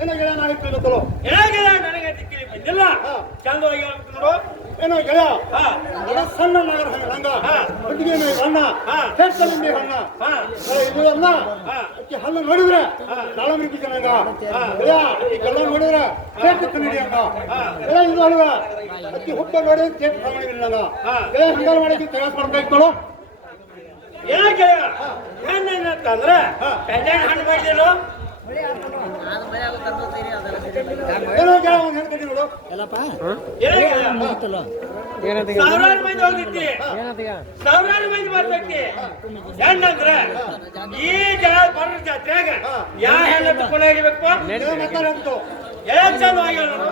ಏನೋ ಗೆಳೆಯ ನಾ ಹೇಳ್ತಿಲ್ಲತ್ತಲೋ ಏನಾಗಿಲ್ಲ ನನಗೆ ದಿಕ್ಕಿಲಿ ಬಂದಿಲ್ಲ ಹಾ. ಚಂದವಾಗಿ ಹೇಳ್ಬೇಕು ನೋಡು ಏನೋ ಗೆಳೆಯ ಹಾ ಅದ ಸಣ್ಣ ನಗರ ಹಂಗ ಹಾ. ಹುಡುಗಿ ಮೇಲೆ ಹಣ್ಣ ಹಾ. ಹೆಸರಲ್ಲಿ ಮೇಲೆ ಹಣ್ಣ ಹಾ ಇದು ಅಲ್ಲ ಹಾ. ಅಕ್ಕಿ ಹಲ್ಲು ನೋಡಿದ್ರೆ ಹಾ. ದಾಳಂಬ್ರಿ ಬೀಜ ನಂಗ ಹಾ. ಗೆಳೆಯ ಈ ಕಲ್ಲ ನೋಡಿದ್ರೆ ಕೇಕ್ ಕನ್ನಡಿ ಹಂಗ ಹಾ. ಗೆಳೆಯ ಇದು ಅಲ್ವ ಅಕ್ಕಿ ಹುಟ್ಟ ನೋಡಿ ಕೇಕ್ ಕನ್ನಡಿ ನಂಗ ಹಾ. ಗೆಳೆಯ ಹಂಗಾರ ಮಾಡಿ ತಯಾರು ಮಾಡ್ಬೇಕು ಏನಾಗೆ ಹೆಣ್ಣಂತಂದ್ರ ಕಲ್ಯಾಣ ಹಣ್ಣು ಮಾಡಿದೇನು ಏನೋ ಗೆಳೆಯ ಒಂದು ಹೆಣ್ಣು ಕಟ್ಟಿ ನೋಡು ಸಾವಿರಾರು ಮಂದಿ ಹೋಗಿದ್ದಿ ಸಾವಿರಾರು ಮಂದಿ ಬರ್ತೈತಿ ಹೆಣ್ಣಂದ್ರ ಈ ಜನ ಬರೋ ಜಾತ್ರೆಯಾಗ ಯಾವ ಹೆಣ್ಣ ತಗೊಂಡು ಹೋಗಿಬೇಕು ಗೆಳೆಯ ಮಾತಾಡಂತು ಎಲ್ಲ ಚಂದವಾಗಿ ನೋಡು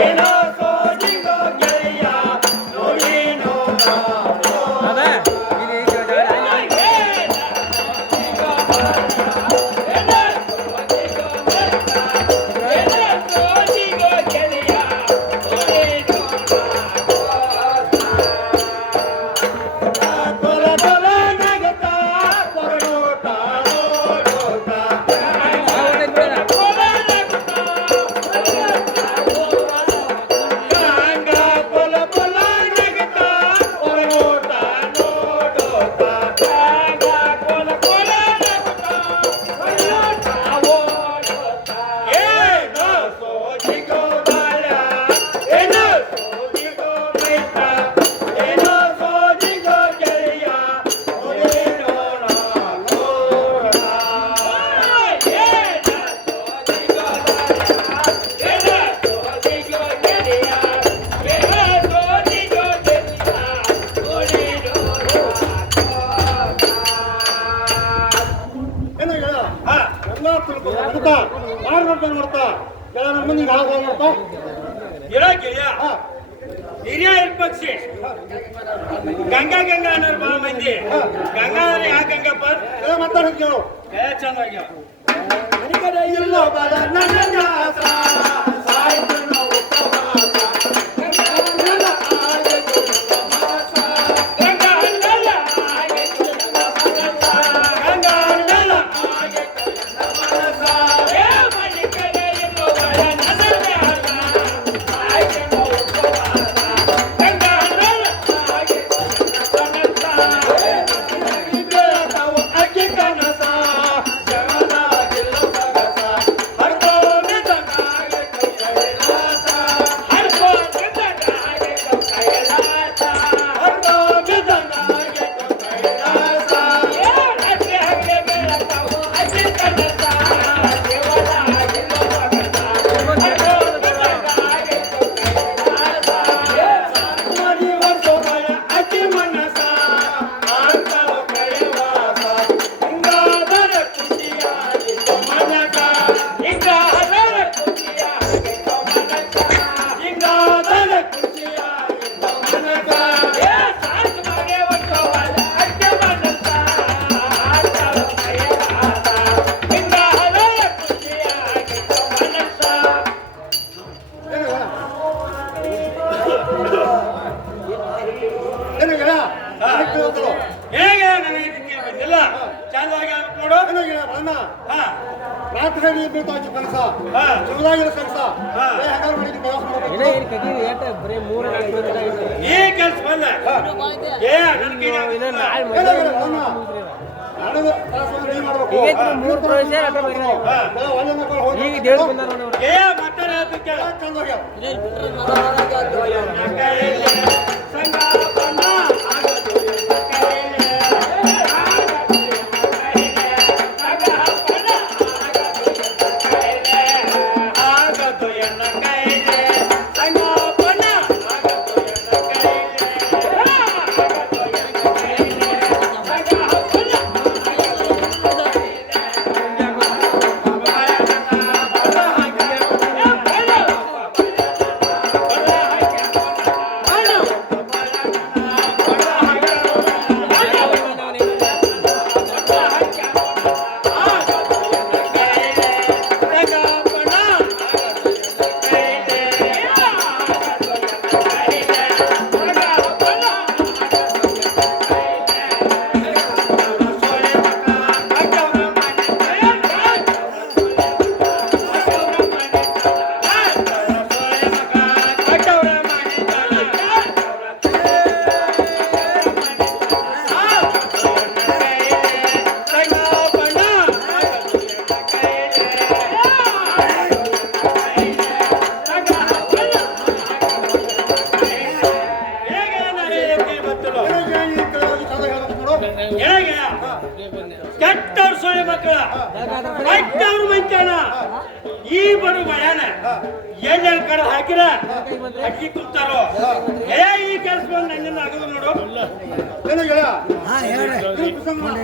ಏನ ನೋಡ್ತಾ ಯಾರು ನೋಡ್ತಾ ನೋಡ್ತಾ ಕೆಲ ನಮ್ಮ ಮಂದಿಗೆ ಹಾಗೆ ನೋಡ್ತಾ ಗೆಳೆಯ ಹಿರಿಯ ಪಕ್ಷಿ ಗಂಗಾ ಗಂಗಾ ಅನ್ನೋರು ಬಹಳ ಮಂದಿ ಗಂಗಾ ಅಂದ್ರೆ ಯಾ ಗಂಗಪ್ಪ ಮಾತಾಡೋದು ಕೇಳು ಚೆನ್ನಾಗಿ ಇಲ್ಲ ಬಲ ನನ್ನ ದಾಸ, ಸಾಯ್ತನ ಉಪವಾಸ. ಗಂಗಾಧರ ಆಗಿತು ನಮ್ಮ ಮಾಸ. ಗಂಗಾಧರ ಆಗಿತು ನಮ್ಮ ಮನಸ. ಗಂಗಾಧರ ಆಗಿತು ನಮ್ಮ ಮನಸ. ಏ ಮಣಿಕರೆ ಇನ್ನು ಬಲ ನನ್ನ ದಾಸ, ಸಾಯ್ತನ ಉಪವಾಸ. ಗಂಗಾಧರ ಆಗಿತು ನಮ್ಮ ಮನಸ. ಬೆಳತಾವು ಅಕ್ಕಿ ಕನಸ. ಜಗದಾಗಿಲ್ಲ ಸಗಸ. ಹರ್ಕೋಮಿದನಾಗಿತು ಕೈಲಾಸ. ಹರ್ಕೋಮಿದನಾಗಿತು ಕೈಲಾಸ. ಹರ್ಕೋಮಿದನಾಗಿತು ಕೈಲಾಸ. ಏ ಅಕ್ಕಿ ಹಂಗೆ ಬೆಳತಾವು ಅಕ್ಕಿ ಕನಸ. ಜಗದಾಗಿಲ್ಲ ಸಗಸ. ಹರ್ಕೋಮಿದನಾಗಿತು ಕೈಲಾಸ. ಮರಿ ವರ್ಷಗಳ ಅಕ್ಕಿ ಮನಸ. ಆಂತಲು ಕೈವಾಸ. ಗಂಗಾಧರ ಖುಷಿಯಾಗಿತ್ತು ಮನಕ. ಗಂಗಾಧರ ಖುಷಿಯಾಗಿತ್ತು ಮನಕ. ಗಂಗಾಧರ ಖುಷಿಯಾಗಿತ್ತು ಮನಕ. ಏ ಸಾಸ್ ಮನೆ ವರ್ಷಗಳ ಅಕ್ಕಿ ಮನಸ. ಆಂತಲು ಕೈವಾಸ. ಗಂಗಾಧರ ಖುಷಿಯಾಗಿತ್ತು ಮನಸ. ಏನು ಗೆಳ ಕೇಳ್ತಾರೋ ಹೇಗೆ ನನಗೆ ಇದಕ್ಕೆ ಬಂದಿಲ್ಲ ಚಂದವಾಗಿ ನೋಡು ಏನು ಗೆಳ ಬಣ್ಣ ಹಾ ರಾತ್ರಿ ಬೀಳ್ತಾ ಇತ್ತು ಕನಸ. ಹಾ. ಜಗದಾಗಿರೋ ಕನಸ. ಹಾ. ಹಂಗಾರು ಮಾಡಿದ್ದು ಪ್ರವಾಸ ಮಾಡ್ಬೇಕು. ಈ ಕೆಲ್ಸ ಬಂದ ಏ ನನ್ನ ಕೈಗೆ ಏನು ಗೆಳ ಬಣ್ಣ ನನಗೆ ಪ್ರವಾಸವನ್ನು ನೀ ಮಾಡ್ಬೇಕು. ಹಾ. ಕೆಲ ಒಳ್ಳೆ ಮಕ್ಕಳು ಹೋಗಿ ಏ ಮಾತಾಡ ಕೇಳ ಚಂದವಾಗಿ ಸಂಗಾಪನ ಆಗದು ಕೈಲೆ. ಆಗದು ಎನ್ನ ಕೈಲೆ. ಸಂಗಾಪನ ಆಗದು ಎನ್ನ ಕೈಲೆ. ಆಗದು ಎನ್ನ ಕೈಲೆ. ಕೆಟ್ಟವ್ರ ಸೊಳ್ಳೆ ಮಕ್ಕಳ ಕೆಟ್ಟವ್ರ ಮಂಚಾನ ಈ ಬಡು ಮಯಾನ ಎಲ್ಲೆಲ್ಲಿ ಕಡೆ ಹಾಕಿರ ಅಕ್ಕಿ ಕುಂತಾರೋ ಏ ಈ ಕೆಲಸ ಬಂದು ನನ್ನಿಂದ ಆಗೋದು ನೋಡು ಏನು ಗೆಳ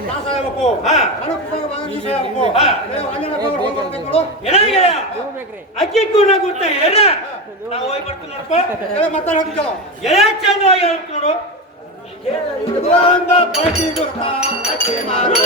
ಪಾಸ್ ಆಗಬೇಕು. ಹಾ. ನನಗೆ ಪುಸ್ತಕ ಬಂದ ನೀ ಆಗಬೇಕು. ಹಾ. ಒಳ್ಳೆ ಮಕ್ಕಳು ಹೋಗ್ಬೇಕು ನೋಡು. ಏನಾಗಿಲ್ಲ ಅಕ್ಕಿ ಕೂಡ ಗುರ್ತ ಏನ ನಾವು ಹೋಗಿ ಬರ್ತೀವಿ ನೋಡಪ್ಪ ಮಾತಾಡೋದು ಕೇಳು. ಏ ಚಂದವಾಗಿ ಹೇಳ್ತು ನೋಡು ಇದೊಂದ ಪಾಟಿ ಗುರ್ತಾ ಅಕ್ಕಿ ಮಾರು.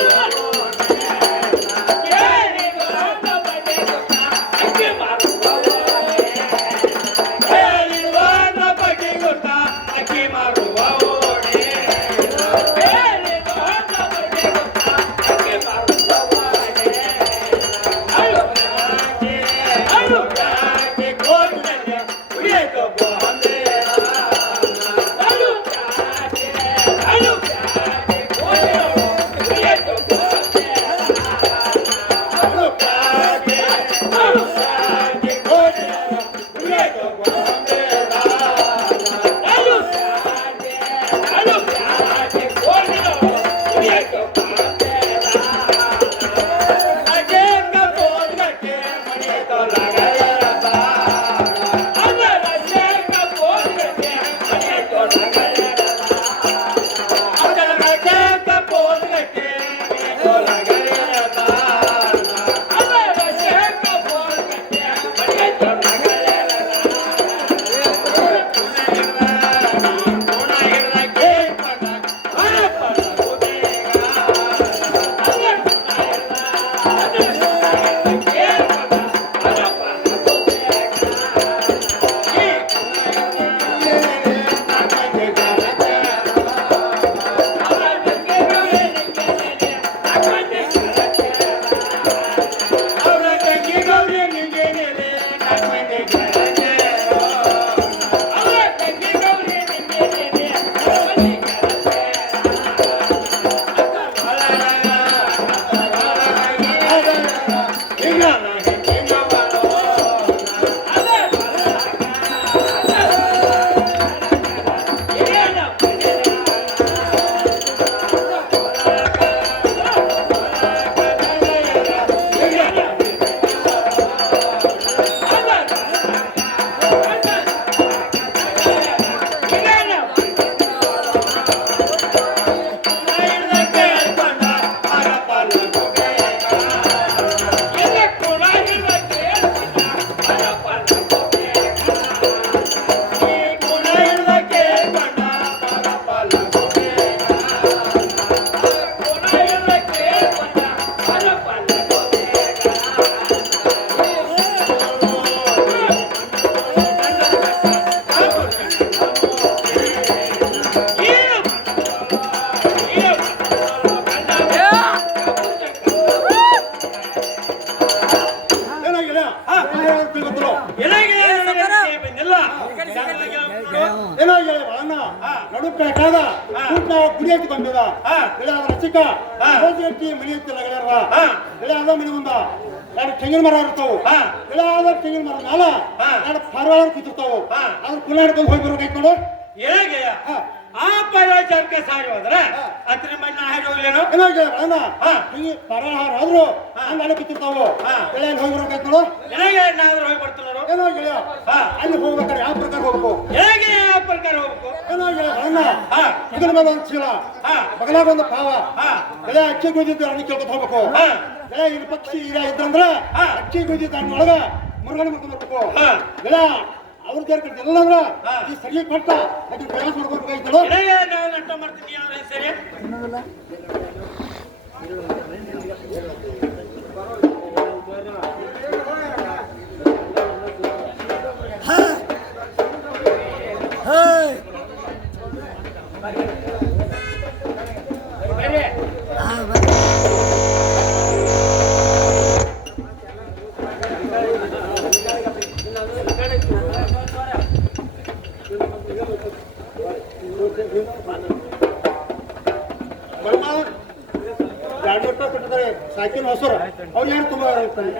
ಊಟ ಗುಡಿ ಹಚ್ಕೊಂಡದ ಗಿಡ ರಚಿಕ ಗಟ್ಟಿ ಮನಿ ಹಚ್ಚಿಲ್ಲ ಗಿಡ ಗಿಡ ಅದ ಮನಿ ಮುಂದ ಎರಡು ತೆಂಗಿನ ಮರ ಇರ್ತಾವು ಗಿಡ ಆದ ತೆಂಗಿನ ಮರ ಮ್ಯಾಲ ಎರಡು ಪರವಾಳ ಕೂತಿರ್ತಾವು ಅದ್ರ ಕುಲ ಹಿಡ್ಕೊಂಡು ಹೋಗಿ ಬರ್ಬೇಕು ನೋಡು ಹೇಗೆ ಆ ಪರವಾಚಾರಕ್ಕೆ ಸಾರಿ ಹೋದ್ರೆ ಅದ್ರ ಮೇಲೆ ನಾ ಹೇಳಿ ಹೋಗ್ಲೇನು ಏನಾಗ ಹಿಂಗೆ ಪರವಾಳ ಹಾರ ಆದ್ರು ಹಂಗ ಕೂತಿರ್ತಾವು ಗಿಡ ಹೋಗಿ ಬರ್ಬೇಕು ನೋಡು ಹೇಗೆ ನಾದ್ರು ಹೋಗಿ ಬರ್ತೀನಿ ನೋಡು ಏನೋ ಗಿಡ ಅಲ್ಲಿ ಹೋಗ್ಬೇಕಾದ್ರೆ ಯಾವ ಪ್ರಕಾರ ಹೋಗ್ಬೇಕು ಹೇಗೆ ಯಾವ ಪ್ರಕಾರ ಹೋಗ್ಬೇಕು ಏನೋ ಗಿಡ ಇದರ ಮೇಲೆ ಒಂದು ಚೀಲ ಬಗಲಾಗ ಒಂದು ಪಾವ ಗಿಡ ಅಕ್ಕಿ ಗುದ್ದಿದ್ದು ಅಣ್ಣ ಕೇಳ್ಕೊತ ಹೋಗ್ಬೇಕು ಗಿಡ ಇಲ್ಲಿ ಪಕ್ಷಿ ಈಗ ಇದ್ರಂದ್ರ ಅಕ್ಕಿ ಗುದ್ದಿದ್ದು ಅಣ್ಣ ಒಳಗ ಮುರುಗಡೆ ಮಾಡ್ಕೊಂಡ್ ಬರ್ಬೇಕು ಗಿಡ ಅವ್ರ ದೇವ್ರ ಕಟ್ಟಿ ಎಲ್ಲ ಅಂದ್ರ ಈ ಸರಿ ಕೊಟ್ಟ ಅದನ್ನ ಪ್ರಯಾಸ ಮಾಡ್ಬೇಕಾಯ್ತಳು ಹೇಗೆ ನಾವು ನಷ್ಟ ಮಾಡ್ತೀನಿ ಯಾವ್ದು ಸರಿ ಕಟ್ಟಿದ್ದಾರೆ ಸಾಕಿನ ಹೊಸರು ಅವ್ರು ಯಾರು ತುಂಬಾ ಇರ್ತಾರೆ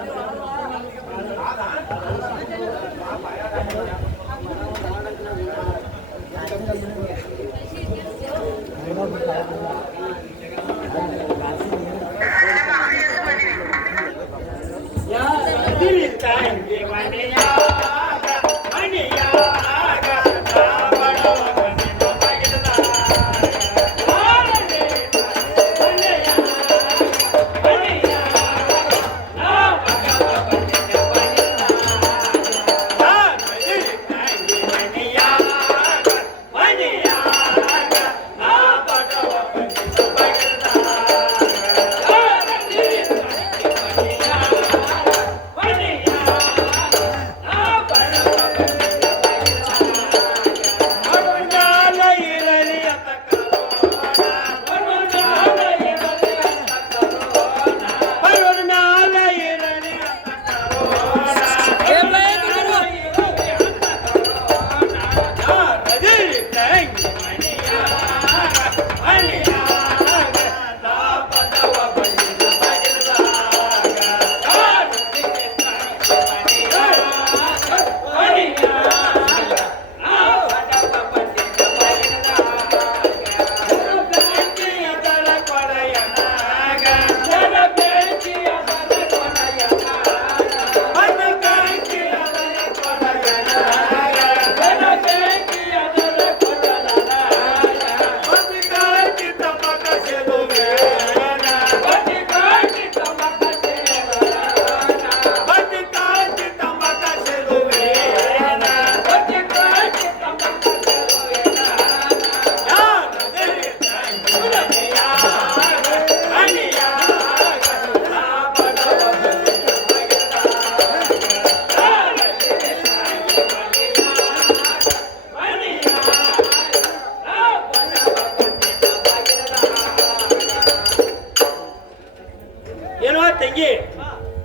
ತಂಗಿ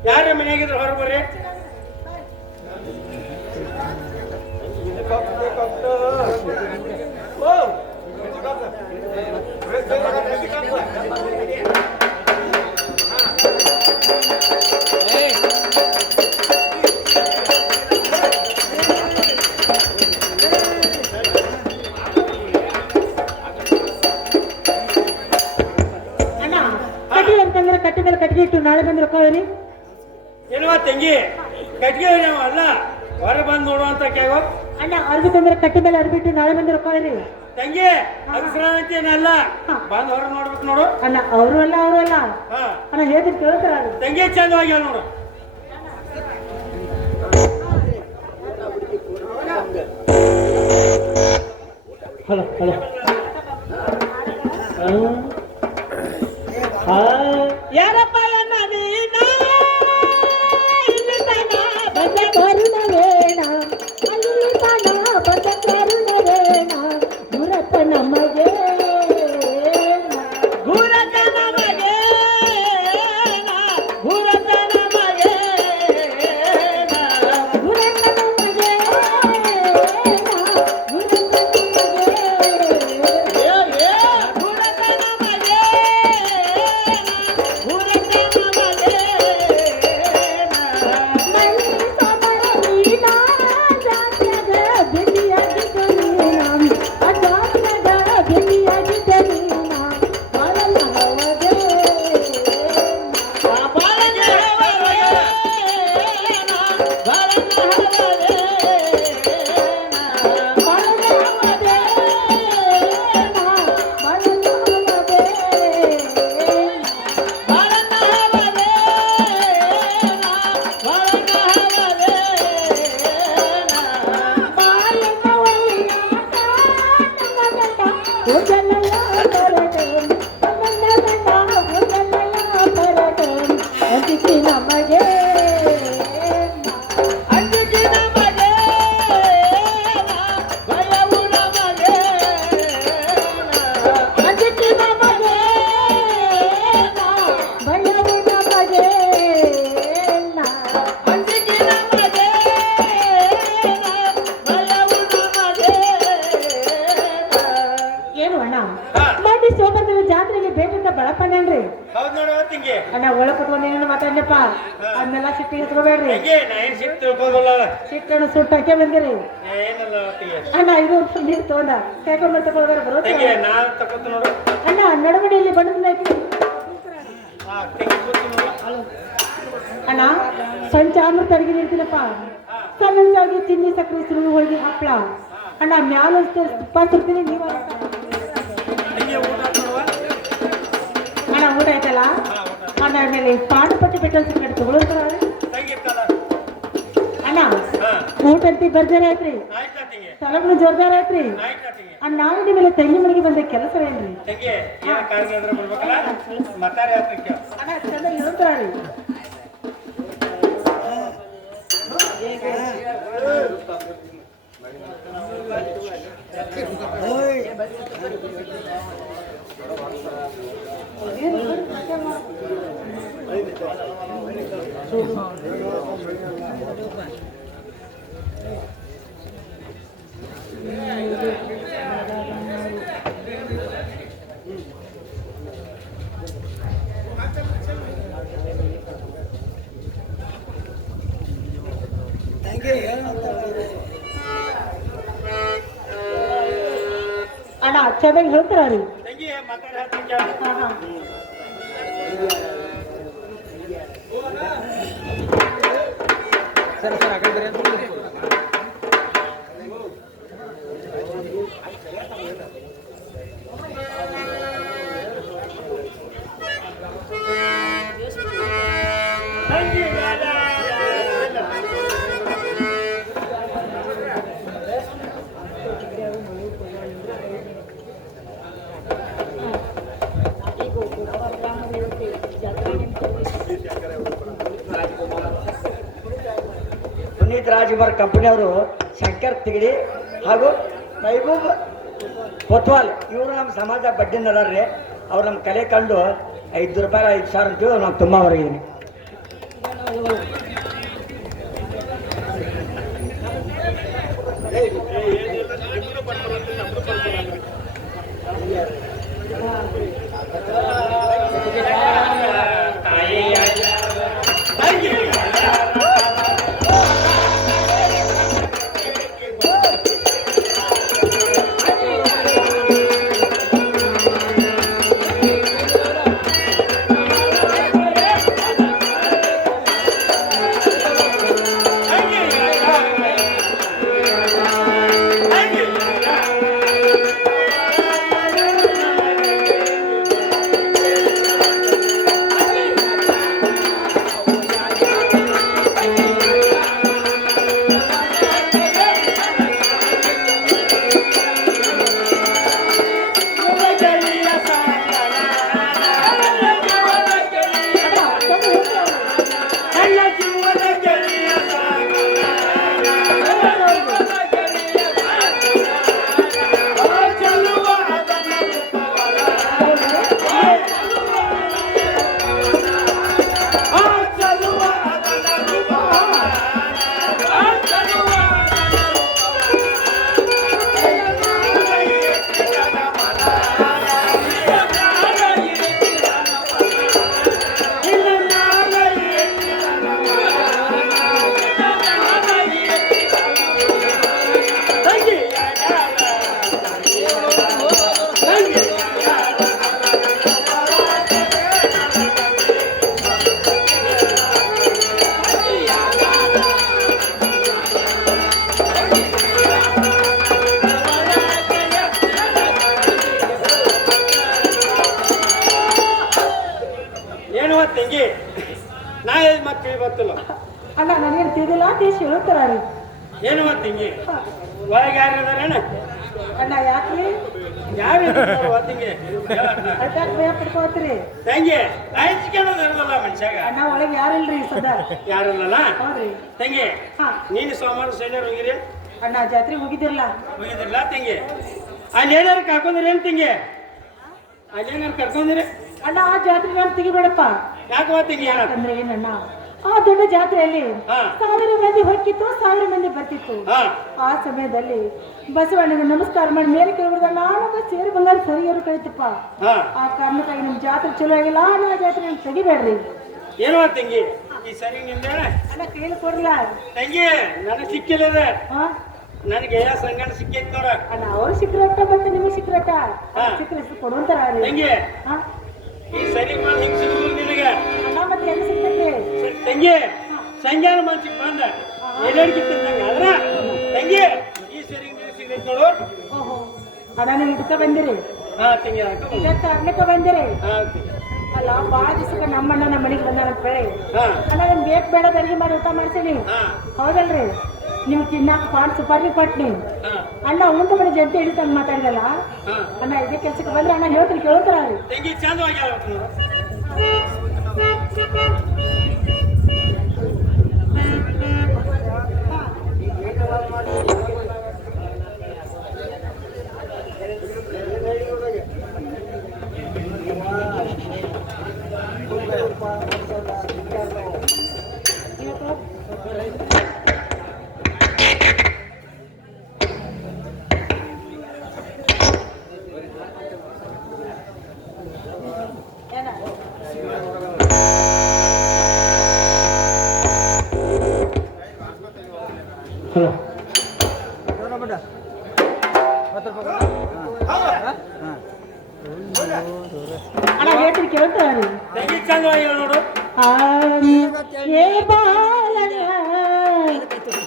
ಯಾರ ಮನೆಯಾಗಿದ್ರು ಹೊರ ಬರ್ರಿ ಕಟ್ಟಿಗೆ ಇಟ್ಟು ನಾಳೆ ಬಂದು ರೊಕ್ಕವೇರಿ ಏನೋ ತಂಗಿ ಕಟ್ಟಿಗೆ ಅಲ್ಲ ಹೊರ ಬಂದು ನೋಡುವಂತ ಕೇಗೋ ಅಣ್ಣ ಅರ್ಬಿ ತಂದ್ರೆ ಕಟ್ಟಿ ಮೇಲೆ ಅರ್ಬಿಟ್ಟು ನಾಳೆ ಬಂದು ರೊಕ್ಕವೇರಿ ತಂಗಿ ಅಲ್ಲ ಬಂದು ಹೊರ ನೋಡ್ಬೇಕು ನೋಡು ಅಣ್ಣ ಅವರು ಅಲ್ಲ ಅಣ್ಣ ಹೇಳ್ತೀನಿ ಕೇಳ್ತಾರ ತಂಗಿ ಚಂದವಾಗಿ ನೋಡು ಹಲೋ ಯಾರಪ್ಪ ನಮಗೆ ಏನು ಅಣ್ಣ ಮಾಡಿ ಸೋಮವಾರ ಜಾತ್ರೆಗೆ ಬೇಕಂತ ಬಳಪಣ್ರಿ ಹೌದ್ ನೋಡುವ ತಿಂಗಿ ಅಣ್ಣ ಒಳ ಕುತ್ಕೊಂಡು ಏನೇನು ಮಾತಾಡ್ಯಪ್ಪ ಅದನ್ನೆಲ್ಲ ಸಿಟ್ಟಿಗೆ ಹತ್ಕೋಬೇಡ್ರಿ ತಂಗಿ ನಾ ಏನ್ ಸಿಟ್ಟು ತಿಳ್ಕೊಬೋದಲ್ಲ ಸಿಟ್ಟನ್ನು ಸುಟ್ಟಾಕೆ ಬಂದಿರಿ ಏನಲ್ಲ ತಿಂಗಿ ಅಣ್ಣ ಇದು ನೀರು ತಗೊಂಡ ಕೇಳ್ಕೊಂಡ್ ತಗೊಳ್ದಾರ ತಂಗಿ ಬರುತ್ತೆ ನಾ ತಗೋತ ನೋಡು ಅಣ್ಣ ನಡುಮಡಿಯಲ್ಲಿ ಬಣ್ಣದ ಹಾ ತಂಗಿ ಕೂತು ನೋಡು ಅಣ್ಣ ಸಂಚ ಅಮೃತ ಅಡಿಗೆ ನೀಡ್ತೀನಪ್ಪ ಸಣ್ಣದಾಗಿ ಚಿನ್ನಿ ಸಕ್ಕರೆ ಸುರುಳು ಹೋಳಿಗೆ ಹಪ್ಪಳ ಅಣ್ಣ ಮ್ಯಾಲ ತುಪ್ಪ ಸುಡ್ತೀನಿ ನೀವು ತಂಗಿ ಊಟ ನೋಡುವ ಅಣ್ಣ ಊಟ ಆಯ್ತಲ್ಲ ಅಣ್ಣ ಮೇಲೆ ಪಾಟಪಟ್ಟಿ ಬೆಟ್ಟಲ್ ಸಿಕ್ಕಡೆ ತಗೊಳ್ತಾರ ತಂಗಿ ತಲ ಅಣ್ಣ ಹಾ ಊಟ ಅಂತ ಬರ್ಜಾರ ಆಯ್ತ್ರಿ ಆಯ್ತಾ ತಂಗಿ ತಲಗ್ನು ಜೋರ್ದಾರ ಆಯ್ತ್ರಿ ಆಯ್ತಾ ತಂಗಿ ಅಣ್ಣ ನಾವಿನ ಮೇಲೆ ತಂಗಿ ಮನೆಗೆ ಬಂದ ಕೆಲಸ ಏನ್ರಿ ತಂಗಿ ಏನ ಕಾರ್ಯ ಇದ್ರೆ ಬರ್ಬೇಕಲ್ಲ ಮತ್ತಾರ ಯಾತ್ರಕ್ಕೆ ಅಣ್ಣ ಚೆನ್ನಾಗಿ ಹೇಳ್ತಾರ್ರಿ ಅಣ್ಣ ಚೆನ್ನಾಗಿ ಹೇಳ್ತಾರ್ರಿ ತಂಗಿ ಮತ್ತಾರ ಯಾತ್ರಕ್ಕೆ ಹಾ ಹಾ ತಂಗಿ ಪುನೀತ್ ರಾಜ್ಕುಮಾರ್ ಕಂಪನಿಯವರು ಶಂಕರ್ ತಿಗಡಿ ಹಾಗೂ ಮೈಬೂಬ್ ಕೊತ್ವಾಲ್ ಇವರು ನಮ್ಮ ಸಮಾಜ ಬಡ್ಡಿನ ಅದಾರ್ರಿ ಅವ್ರು ನಮ್ಮ ಕಲೆ ಕಂಡು 5 ರೂಪಾಯಿ 5,000 ಅಂತೀವಿ ನಾವು ತುಂಬ ಹೊರಗಿದ್ದೀನಿ ತಂಗಿ ನಾ ಏನ್ ಮತ್ತೆ ಗೊತ್ತಿಲ್ಲ ಅಣ್ಣ ನನಗೇನು ತಿಳಿದಿಲ್ಲ ಟೇಸ್ಟ್ ಹೇಳ್ತಾರ್ರಿ ಏನು ತಂಗಿ ಒಳಗೆ ಯಾರು ಇದಾರೇನ ಅಣ್ಣ ಯಾಕ್ರಿ ಯಾರು ತಂಗಿ ಅದಕ್ಕೆ ಭಯ ಪಡ್ಕೋತ್ರಿ ತಂಗಿ ನಾಯಿಸ್ಕೊಳ್ಳೋದು ಇರೋದಲ್ಲ ಮನುಷ್ಯಾಗ ಅಣ್ಣ ಒಳಗೆ ಯಾರಿಲ್ರಿ ಸದಾ ಯಾರಲ್ಲ ಹೌದ್ರಿ ತಂಗಿ ಹಾ ನೀನು ಸೋಮವಾರ ಶನಿವಾರ ಹೋಗಿರಿ ಅಣ್ಣ ಜಾತ್ರೆಗೆ ಹೋಗಿದ್ದಿರಲ್ಲ ಹೋಗಿದ್ರಲ್ಲ ತಂಗಿ ಅಲ್ಲಿ ಏನಾರು ಕರ್ಕೊಂಡ್ರಿ ಏನ್ ತಂಗಿ ಅಲ್ಲಿ ಏನಾರು ಕರ್ಕೊಂಡ್ರಿ ಅಣ್ಣ ಆ ಜಾತ್ರೆ ನಾನು ತೆಗಿಬೇಡಪ್ಪ ಯಾಕೆ ತಂಗಿ ಯಾರ ಅಂದ್ರೆ ಏನಣ್ಣ ಆ ದೊಡ್ಡ ಜಾತ್ರೆಯಲ್ಲಿ ಹಾ. 1000 ಮಂದಿ ಹೊಕ್ಕಿತ್ತು 1000 ಮಂದಿ ಬರ್ತಿತ್ತು ಹಾ ಆ ಸಮಯದಲ್ಲಿ ಬಸವಣ್ಣಗೆ ನಮಸ್ಕಾರ ಮಾಡಿ ಮೇಲೆ ಕೇಳಿದ ನಾನೊಬ್ಬ ಸೇರಿ ಬಂಗಾರ ಸರಿಯರು ಕಳಿತಪ್ಪ ಹಾ ಆ ಕಾರಣಕ್ಕಾಗಿ ನಿಮ್ ಜಾತ್ರೆ ಚಲೋ ಆಗಿಲ್ಲ ಆ ಜಾತ್ರೆ ನಮ್ಗೆ ತೆಗಿಬೇಡ್ರಿ ಏನೋ ತಂಗಿ ಈ ಸರಿ ನಿಂದ ಅಣ್ಣ ಕೈಲಿ ಕೊಡ್ಲ ತಂಗಿ ನನಗೆ ಸಿಕ್ಕಿಲ್ಲ ಇದು. ಹಾ ನನಗೆ ಸಂಗಣ ಸಿಕ್ಕೈತ್ ನೋಡ ಅಣ್ಣ ಅವ್ರು ಸಿಕ್ಕ್ರಟ್ಟ ಮತ್ತೆ ನಿಮಗೆ ಸಿಕ್ಕ್ರಟ್ಟ ಹಾ. ಸಿಕ್ಕರೆ ಕೊಡುವಂತಾರ ತಂಗಿ ಹಾ ಈ ಸರಿ ಬಂದ್ ಹಿಂಗ್ ಸಿಗುದು ನಿನಗೆ ಅಣ್ಣ ಮತ್ತೆ ಎಲ್ಲಿ ಸಿಗ್ತೈತಿ ತಂಗಿ ಸಂಜಾನ ಮನ್ಸಿಗೆ ಬಂದ ಎಲ್ಲಡಿಕಿತ್ತಂಗ ಆದ್ರ ತಂಗಿ ಈ ಸರಿ ಸಿಗೈತ್ ನೋಡು ಓಹೋ ಅಣ್ಣ ನೀವು ಇದಕ್ಕೆ ಬಂದಿರಿ ಹಾ ತಂಗಿ ಹಾಕು. ಇದಕ್ಕೆ ಅನ್ನಕ್ಕೆ ಬಂದಿರಿ ಹಾ ತಂಗಿ. ಅಲ್ಲ ಭಾಳ ದಿವಸಕ್ಕೆ ನಮ್ಮಣ್ಣ ನಮ್ಮ ಮನೆಗೆ ಬಂದಾನ ಅಂತ ಹೇಳಿ ಹಾ ಅಣ್ಣ ನನ್ ಬೇಕು ಬೇಡ ಅಡಿಗೆ ಮಾಡಿ ಊಟ ಮಾಡ್ಸೀನಿ ಹಾ ಹೌದಲ್ರಿ ನಿಮ್ ತಿನ್ನಾಕ ಪಾನ್ ಸುಪಾರಿ ಕೊಟ್ನಿ ಹಾ ಅಣ್ಣ ಉಂಟ ಮನೆ ಜಂತೆ ಹಿಡಿತಂಗ್ ಮಾತಾಡಿದಲ್ಲ ಹಾ ಅಣ್ಣ ಇದೇ ಕೆಲ್ಸಕ್ಕೆ ಬಂದ್ರೆ ಅಣ್ಣ ಹೇಳ್ತೀನಿ ಕೇಳ್ತಾರ ತಂಗಿ ಚಂದವಾಗಿ ಹೇಳ್ಬೇಕು ನೋಡು ಅಣ್ಣ ಹೇಳ್ತೀನಿ ಕೇಳ್ತಾರ ತಂಗಿ ಚಂದವಾಗಿ ಹೇಳು ನೋಡು ಏ ಬಾಲಣ್ಣ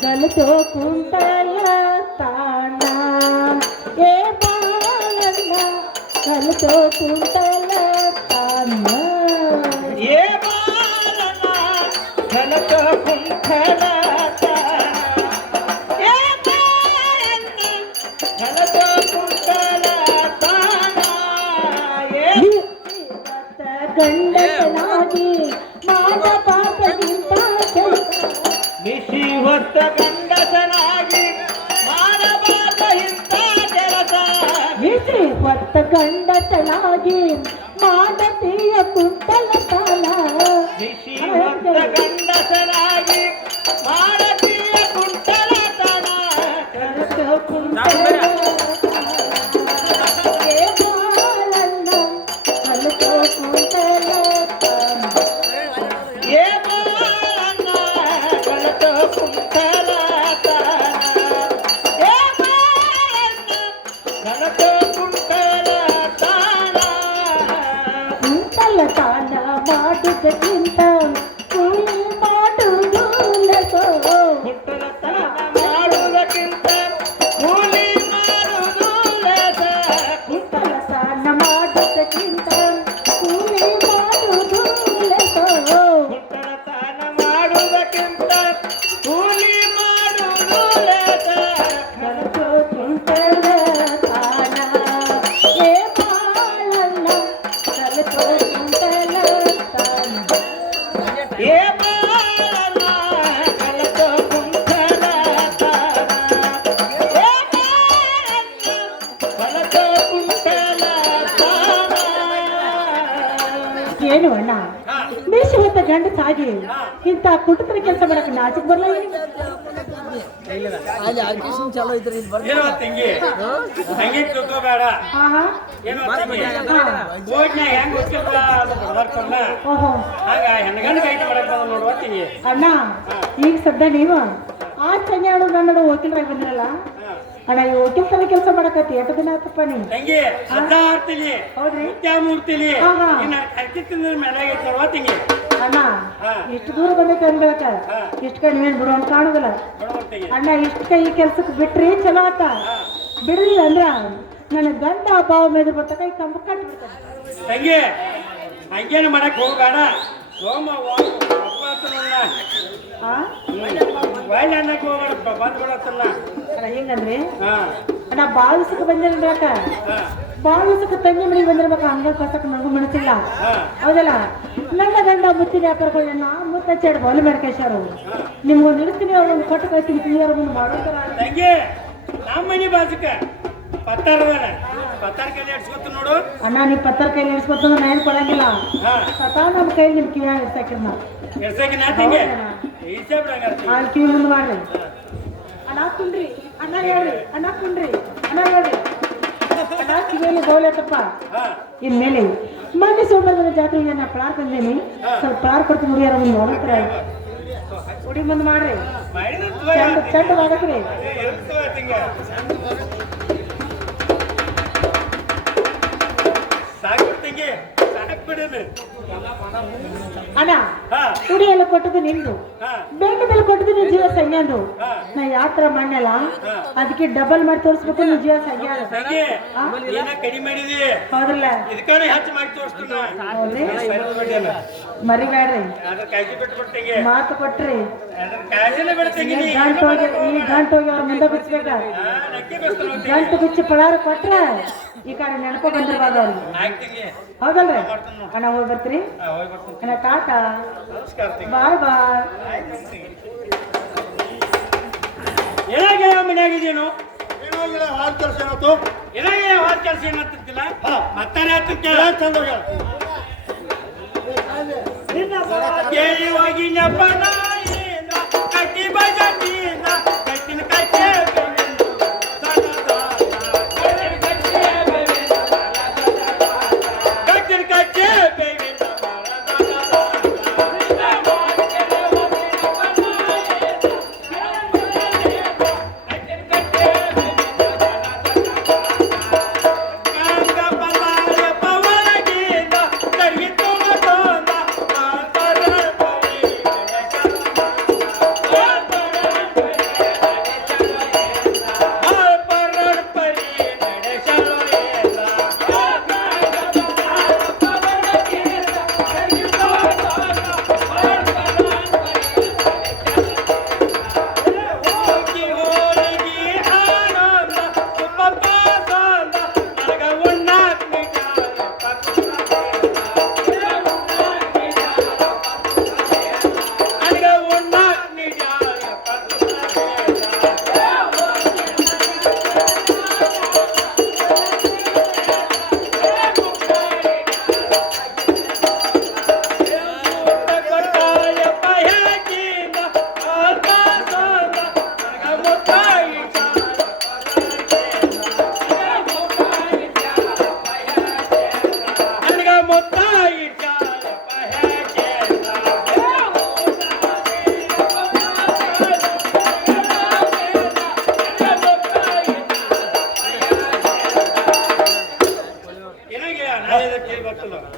ಗಲತೋ ಕುಂಟಲ ತಾನ ಏ ಬಾಲಣ್ಣ ಗಲತೋ ಕುಂಟಲ ತಾನ ಏ ಬಾಲನ ಘನತ ಕುಂಠಲ ಏ ಬಾಲನ ಘನತ ಕುಂಠಲ ತಾನ ಏ ಗಂಡನಾಗಿ ಮಾಡ ಪಾಪಗಿಂತ ನಿಶಿ ಹೊತ್ತ ಗಂಡಸನಾಗಿ ಮಾಡಬಾರದ ಇಂಥ ಕೆಲಸ ಬಿಸಿ ಹೊತ್ತ ಗಂಡತನಾಗಿ ಮಾಡತೀಯ ಕುಂಟಲ ತಾನ ನಿಶಿ ಹೊತ್ತ ಗಂಡಸನಾಗಿ ಮಾಡತೀಯ ಕುಂಟಲತನ ಗಲತೋ ಕುಂಟಲ ಏ ಬಾಲಣ್ಣ ಗಲತೋ ಕುಂಟಲ ತಾನ ಏ ಬಾಲನ ಘನತ ಕುಂಠಲ ಏ ಬಾಲನ ಘನತ ಕುಂಠಲ ಕುಂಟಲ ತಾನ ಮಾಡುವುದಕ್ಕಿಂತ ಕೂಲಿ ಮಾಡುವುದು ಲಸೋ. ಕುಂಟಲತನ ಮಾಡುವುದಕ್ಕಿಂತ ಕೂಲಿ ಮಾಡುವುದು ಲೇಸ. ಕುಂಟಲ ತಾನ ಮಾಡುವುದಕ್ಕಿಂತ ಕೂಲಿ ಮಾಡುವುದು ಲಸೋ. ಕುಂಟಲತನ ಮಾಡುವುದಕ್ಕಿಂತ ಕೂಲಿ ಮಾಡುವುದು ಲೇಸ. ಗಲತೋ ಕುಂಟಲ ತಾನ ಏ ಬಾಳಣ್ಣ ಗಲತೋ ಕುಂಟಲ ತಾನ ಏ ಬಾಲನ ಘನತ ಕುಂಠಲ ಏ ಬಾಲನ ಘನತ ಕುಂಠಲ ಏನು ಅಣ್ಣ ಮೀಸಿ ಹೊತ್ತ ಗಂಡ ಸಾಗಿ ಇಂಥ ಕುಟುಂಬದ ಕೆಲಸ ಮಾಡಕ್ಕೆ ನಾಚಿಕ್ ಬರಲ್ಲ ಏನೋ ತಂಗಿ ತಂಗಿ ತಿಳ್ಕೋಬೇಡ ಹಾ ಹಾ ಏನೋ ತಂಗಿ ಬೋಟ್ನ್ಯಾಗ ಹೆಂಗ್ ಗೊತ್ತಿಲ್ಲ ಬರ್ಕೊಂಡ ಓಹೋ ಹಂಗ ಹೆಣ್ಗಂಡ ಕೈ ಮಾಡಕ್ ಬಂದ ನೋಡುವ ತಂಗಿ ಅಣ್ಣ ಈಗ ಸದ್ಯ ನೀವು ಆ ಸಂಜೆ ನನ್ನ ವಕೀಲರಾಗಿ ಬಂದಿರಲ್ಲ ಅಣ್ಣ ಈ ವಕೀಲ್ತನ ಕೆಲಸ ಮಾಡಕತ್ತಿ ಎಷ್ಟು ದಿನ ಆತಪ್ಪ ನೀ ತಂಗಿ ಅರ್ಧ ಆಡ್ತೀನಿ ಹೌದ್ರಿ ಮೂರ್ತಿಲಿ ಹಾ, ಹಾ. ಇನ್ನ ಕಟ್ಟಿ ತಿಂದ್ರ ಮೇಲೆ ನೋಡುವ ತಂಗಿ ಅಣ್ಣ ಹಾ. ಇಷ್ಟು ದೂರ ಬಂದೈತೆ ಅನ್ಬೇಕ ಹಾ. ಇಷ್ಟು ಕೈ ನೀವೇನು ಬಿಡೋ ಕಾಣುದಿಲ್ಲ ನೋಡುವ ತಂಗಿ ಅಣ್ಣ ಇಷ್ಟು ಕೈ ಈ ಕೆಲ್ಸಕ್ಕೆ ಬಿಟ್ರಿ ಚಲೋ ಆತ ಬಿಡ್ಲಿಲ್ಲ ಅಂದ್ರ ನನ್ನ ಗಂಡ ಬಾವ ಮೇಲೆ ಬರ್ತ ಕೈ ಕಂಬ ಕಟ್ಬಿಡ್ತಾನೆ ತಂಗಿ ಹಂಗೇನು ಮಾಡಕ್ ಹೋಗಬೇಡ ಸೋಮ ಆ ಒಳ್ಳೆ ಅನ್ನಕ್ಕೆ ಹೋಗ್ಬೇಡ ಬಂದ್ಬಿಡತ್ತಲ್ಲ ಅಣ್ಣ ಹೆಂಗಂದ್ರಿ ಹಾ ಅಣ್ಣ ಬಾಳ ದಿವಸಕ್ಕೆ ಬಂದೇನ್ರಾಕ ಹಾ ಬಾಳ ದಿವಸಕ್ಕೆ ತಂಗಿ ಮನೆಗೆ ಬಂದಿರ್ಬೇಕು ಹಂಗ ಕಸಕ್ ನನಗೂ ಮನಸ್ಸಿಲ್ಲ ಹೌದಲ್ಲ ನನ್ನ ಗಂಡ ಮುತ್ತಿನ ವ್ಯಾಪಾರಗಳನ್ನ ಮುತ್ತಚ್ಚಾಡ್ ಬಾಲ್ ಮಾಡ್ಕೇಶಾರು ನಿಮ್ಗೊಂದು ಇಡ್ತೀನಿ ಅವ್ರೊಂದು ಕೊಟ್ಟು ಕಳ್ತೀನಿ ಕ್ಲಿಯರ್ ಮುಂದೆ ಮಾಡೋದ್ರ ತಂಗಿ ನಮ್ಮ ಮನೆ ಬಾಜುಕ ಪತ್ತಾರದಾನ ಪತ್ತಾರ ಕೈಲಿ ಇಡ್ಸ್ಕೊತ ನೋಡು ಅಣ್ಣ ನೀವು ಪತ್ತರ ಕೈಲಿ ಇಡ್ಸ್ಕೊತಂದ್ರೆ ನಾ ಏನ್ ಕೊಡಂಗಿಲ್ಲ ಹಾ ಸತಾ ನಮ್ಮ ಕೈಲಿ ನಿಮ್ ಕಿವಿಯ ಇಡ್ಸಾಕಿರ್ ನಾ ಎರ್ಸಕ್ಕೆ ನಾ ತಂಗಿ ಈಸೆ ಬಿಡಂಗಾರ ಅಲ್ಲಿ ಕಿವಿ ಮುಂದೆ ಮಾಡ್ರಿ ಅಣ್ಣ ಕುಂಡ್ರಿ ಅಣ್ಣ ಹೇಳ್ರಿ ಅಣ್ಣ ಕುಂಡ್ರಿ ಅಣ್ಣ ಹೇಳ್ರಿ ಅಣ್ಣ ಕಿವಿಯಲ್ಲಿ ಗೋಲತ್ತಪ್ಪ ಹಾ ಇನ್ಮೇಲೆ ಮೊನ್ನೆ ಸೋಮವಾರದ ಜಾತ್ರೆಗೆ ನಾ ಪ್ಲಾರ್ ತಂದೇನಿ ಸ್ವಲ್ಪ ಪ್ಲಾರ್ ಕೊಡ್ತೀನಿ ಹುಡುಗಿಯರ ಮುಂದೆ ನೋಡ್ತಾರ ಹುಡಿ ಮುಂದೆ ಮಾಡ್ರಿ ಚಂದ ಚಂದ ಮಾಡಕ್ರಿ ಸಾಕು ತಂಗಿ ಸಾಕು ಬಿಡೋದು ಅಣ್ಣ ಹಾ ಹುಡಿ ಎಲ್ಲ ಕೊಟ್ಟದ್ದು ನಿಂದು ಹಾ ಬೆಂಡ ಮೇಲೆ ಕೊಟ್ಟದ್ದು ನಿನ್ ಜೀವ ಸಂಗ್ಯಾಂದು ಹಾ ನಾ ಯಾತ್ರ ಮಾಡಲ್ಲ ಅದಕ್ಕೆ ಡಬಲ್ ಮಾಡಿ ತೋರಿಸ್ಬೇಕು ನಿನ್ ಜೀವ ಸಂಗ್ಯಾದ ತಂಗಿ ಏನ ಕಡಿಮೆ ಮಾಡಿದಿ ಹೌದಲ್ಲ ಇದಕ್ಕಾನೆ ಹೆಚ್ಚು ಮಾಡಿ ತೋರಿಸ್ತೀನಿ ಹೌದ್ರಿ ಮರಿಬೇಡ್ರಿ ಅದ್ರ ಕಾಳಜಿ ಬಿಟ್ಬಿಟ್ಟಂಗೆ ಮಾತು ಕೊಟ್ರಿ ಅದ್ರ ಕಾಳಜಿನೇ ಬಿಡ್ತಂಗಿ ಈ ಗಂಟು ಹೋಗಿ ಅವ್ರ ಮುಂದೆ ಬಿಚ್ಬೇಕ ನಕ್ಕಿ ಬೆಸ್ತಾನ ಗಂಟು ಬಿಚ್ಚಿ ಪಳಾರ ಕೊಟ್ರ ಈ ಕಡೆ ನೆನಪ ಬಂದಿರ್ಬಾರ್ದು ಅವ್ರಿಗೆ ಆಗ್ತಂಗಿ ಹೌದಲ್ರಿ ಅಣ್ಣ ಹೋಗಿ ಬರ್ತೀರಿ ಹೋಗಿ ಬರ್ತೀನಿ ಅಣ್ಣ ಟಾಟಾ ನಮಸ್ಕಾರ ತಂಗಿ ಬಾಯ್ ಬಾಯ್ ಏನಾಗ ಮನ್ಯಾಗಿದೇನು ಏನೋ ಇಲ್ಲ ಹಾಲ್ ಕೆಲಸ ಏನಾಯ್ತು ಏನಾಗ ಹಾಲ್ ಕೆಲಸ ಏನಂತಿಲ್ಲ ಹಾ ಮತ್ತಾರ ಎಲ್ಲ ಚಂದ ಹೋಗ್ಯಾಳ ಕೇಳಿ ಹೋಗಿ ನೆಪನಾಯಿಂದ ಕಟ್ಟಿ ಬಜಾಟಿಯಿಂದ ಕಟ್ಟಿನ ಕಟ್ಟೆ ಕಟ್ಟಿನ ಕಟ್ಟೆ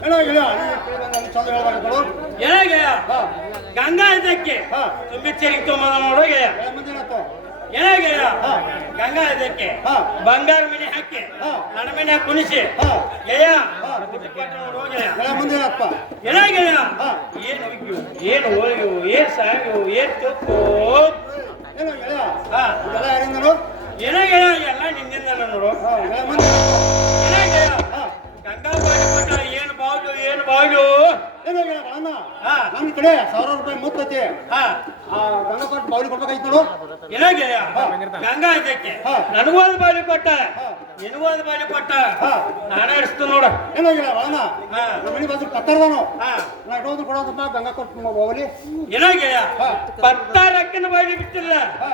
ಏನೋ ಇಲ್ಲ ಚಂದ ಹೇಳ್ಬೇಕು ಏನಾಗ ಗಂಗಾ ಇದಕ್ಕೆ ಹಾ ತುಂಬಿ ಚೆರಿಗೆ ತೊಗೊಂಬಂದ ನೋಡೋಗೆ ಮುಂದೆ ಏನಾಯ್ತು ಏನಾಗ ಗಂಗಾ ಇದಕ್ಕೆ ಹಾ ಬಂಗಾರ ಮನೆ ಹಾಕಿ ಹಾ ನನ್ನ ಮನೆ ಕುಣಿಸಿ ಹಾ ಗೆಯ ಹಾ ನೋಡೋಗೆ ಮುಂದೆ ಏನಪ್ಪ ಏನಾಗ ಹಾ ಏನು ಹೋಗ್ಯು ಏನು ಹೋಗ್ಯು ಏನ್ ಸಾಗ್ಯು ಏನ್ ತುಪ್ಪು ಏನೋ ಗೆಳೆಯ ಹಾ ಇದೆಲ್ಲ ಯಾರಿಂದನು ಏನಾಗ ಎಲ್ಲ ನಿಂದಿಂದ ನೋಡು ಹಾ ಗೆಳೆಯ ಮುಂದೆ ಏನಾಗ ಹಾ ಗಂಗಾ ಬಾಯಿ ಕೊಟ್ಟ ಏನು ಬಾಗ್ಲು ಏನು ಬಾಗ್ಲು ಏನೋ ಗೆಳೆಯ ಅಣ್ಣ ಹಾ ನನ್ನ ಕಡೆ 1000 ರೂಪಾಯಿ ಮುತ್ತೈತಿ ಹಾ ಆ ಗಂಗ ಕೊಟ್ಟು ಬಾವಿಲಿ ಕೊಡ್ಬೇಕಾಯ್ತು ನೋಡು ಏನಾಗ ಗಂಗಾ ಇದಕ್ಕೆ ಹಾ. ನನಗೂ ಒಂದು ಬಾಲಿ ಕೊಟ್ಟ ಹಾ ನಿನಗೂ ಒಂದು ಬಾಲಿ ಕೊಟ್ಟ ಹಾ ನಾನೇ ಅಡಿಸ್ತು ನೋಡ ಏನೋ ಗೆಳೆಯ ಅಣ್ಣ ಹಾ ನಮ್ಮ ಮನೆ ಬಾಜು ಪತ್ತರದಾನು ಹಾ ನಾ ಇಟ್ಟೋದು ಕೊಡೋದಪ್ಪ ಗಂಗಾ ಕೊಟ್ಟು ಬಾವಿಲಿ ಏನಾಗ ಹಾ. ಪತ್ತಾರಕ್ಕಿನ ಬಾಲಿ ಬಿಟ್ಟಿಲ್ಲ ಹಾ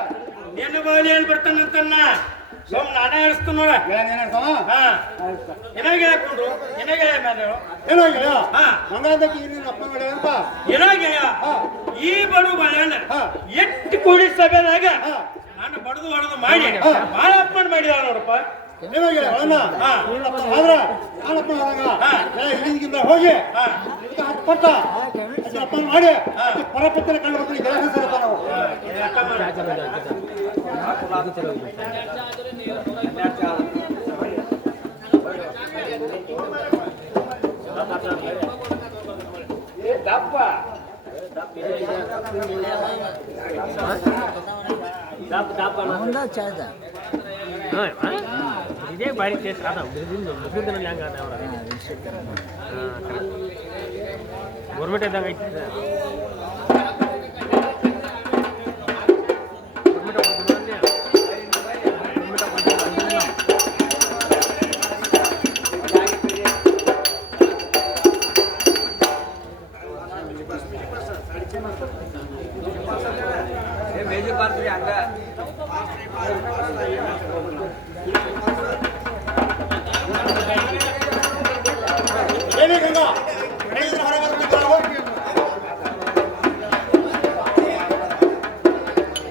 ನಿನ್ನ ಬಾಲಿ ಏನ್ ಬರ್ತಾನಂತನ್ನ ಸೋಮ್ ನಾನೇ ಅಡಿಸ್ತು ನೋಡ ಗೆಳೆಯ ನೀನ್ ಹೇಳ್ತಾವ ಹಾ ಆಯ್ತು ಏನಾಗ ಹಾಕೊಂಡ್ರು ಏನಾಗ ಮೇಲೆ ಏನೋ ಗೆಳೆಯ ಹಾ. ಗಂಗಾದಕ್ಕೆ ನಿನ್ನ ಅಪ್ಪ ಗೆಳೆಯಪ್ಪ ಏನಾಗ ಹಾ ಈ ಬಡು ಬಾಳೆನ ಹಾ. ಎಷ್ಟು ಕೂಡಿ ಸಭೆದಾಗ ಹಾ ನಾನು ಬಡದು ಹೊಡೆದು ಮಾಡಿ ಹಾ. ಬಾಳ ಅಪ್ಪಣೆ ಮಾಡಿದ ನೋಡಪ್ಪ ಏನೋ ಗೆಳೆಯ ಅಣ್ಣ ಹಾ. ನಿನ್ನಪ್ಪ ಆದ್ರ ನಾನಪ್ಪ ಆದಾಗ ಹಾ. ಇಲ್ಲಿಂದ ಹೋಗಿ ಹಾ ಇದಕ್ಕೆ ಹತ್ತು ಕೊಟ್ಟ ಅದನ್ನ ಅಪ್ಪ ಮಾಡಿ ಹಾ. ಪರಪತ್ತಿನ ಕಂಡು ಬರ್ತೀನಿ ಗೆಳೆಯ ಸೇರಪ್ಪ ನಾವು ದಪ್ಪ ಇದೇ ಭಾರಿ ಟೇಸ್ಟ್ ಅದ ಮುಗಿದಿನಲ್ಲಿ ಹೆಂಗ ಅದ ಅವ್ರ ಗೌರ್ಮೆಂಟ್ ಇದ್ದಂಗೆ ಐತಿ ಏನೇ ಗಂಗಾ ಬೆಳಗಿನ ಹೊರ ಬರ್ಬೇಕು ನಾವು ಏನೇ ಗಂಗಾ ಬೆಳಗಿನ ಹೊರ ಬರ್ಬೇಕು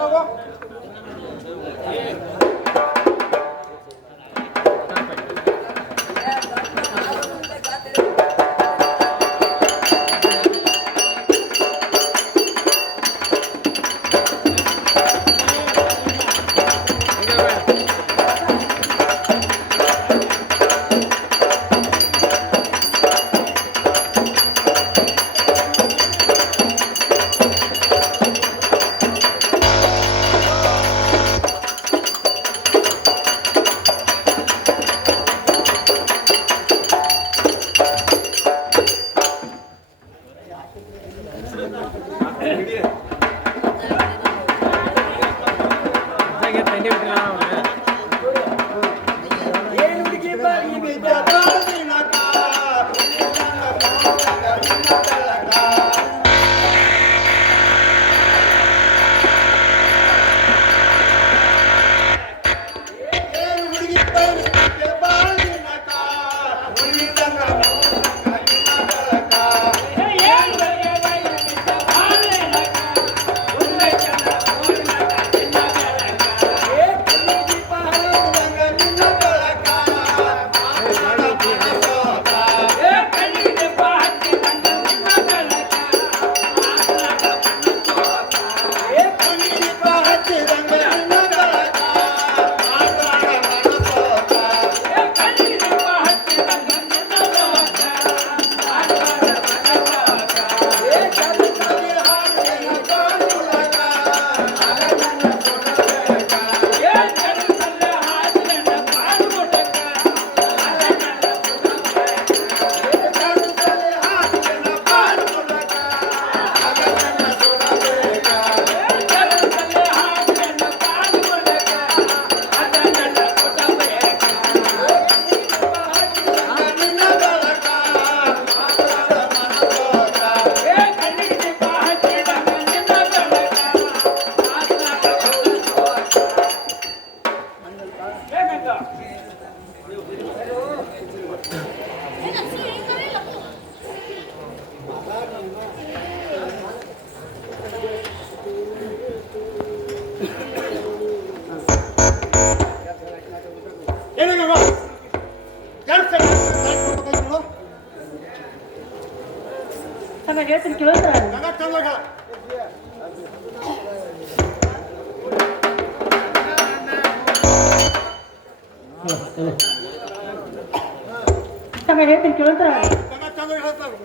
ನಾವು ಏನೇ ಗಂಗಾ ತಮ್ಮ ಹೇಳ್ತೀನಿ ಕೇಳಿದ್ರ ಗಂಗಾ ಚಂದಾಗ ತಮ್ಮ ಹೇಳ್ತೀನಿ ಕೇಳಿದ್ರ ಗಂಗಾ ಚಂದಾಗ ಹೇಳ್ತಾರೆ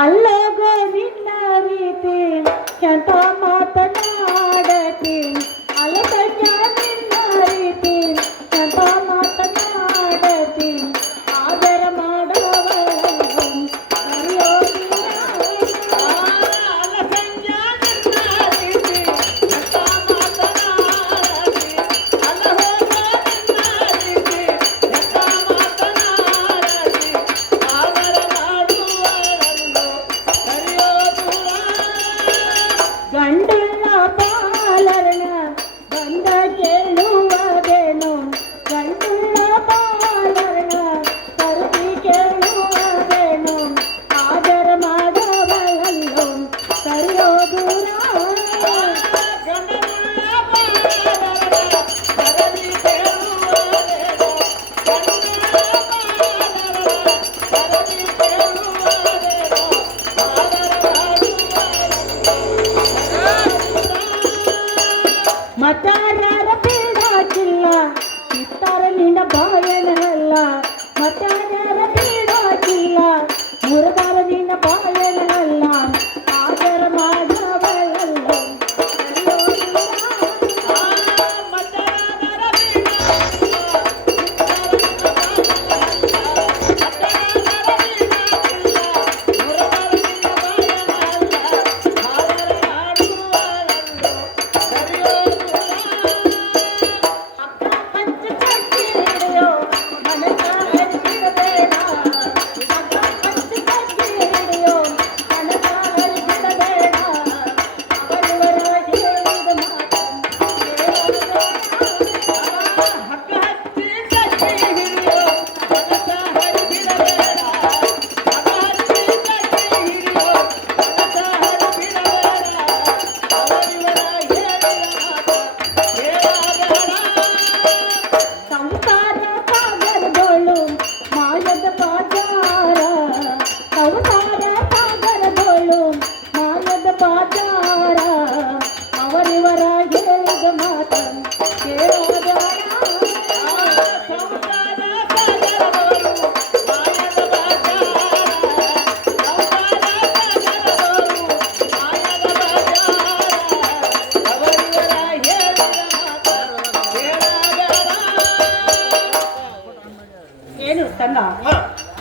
ಅಲ್ಲಗೋ ನಿನ್ನ ರೀತಿ ಎಂತ ಮಾತನಾಡತಿ ಅಲ್ಲಗಜ್ಜ ನಿನ್ನ ರೀತಿ ಎಂತ ಮಾತನಾಡತಿ ಆದರ ಮಾಡವ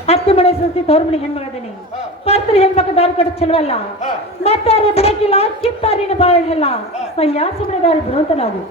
ಹತ್ತಿ ಮನೆ ಸಸಿ ತವ್ರ ಮನೆ ಹೆಣ್ಮಗದೀನಿ ಪರ್ತ್ರ ಹೆಣ್ಮಕ್ಳು ದಾರಿ ಕೊಟ್ಟು ಚಲವಲ್ಲ ಮತ್ತಾರ ಬೆಳಕಿಲ್ಲ ಕಿತ್ತಾರಿನ ಬಾಳಿಲ್ಲ ಸಂಜಾ ಸುಮ್ಮನೆ ದಾರಿ ಬಿಡುವಂತ ನಾವು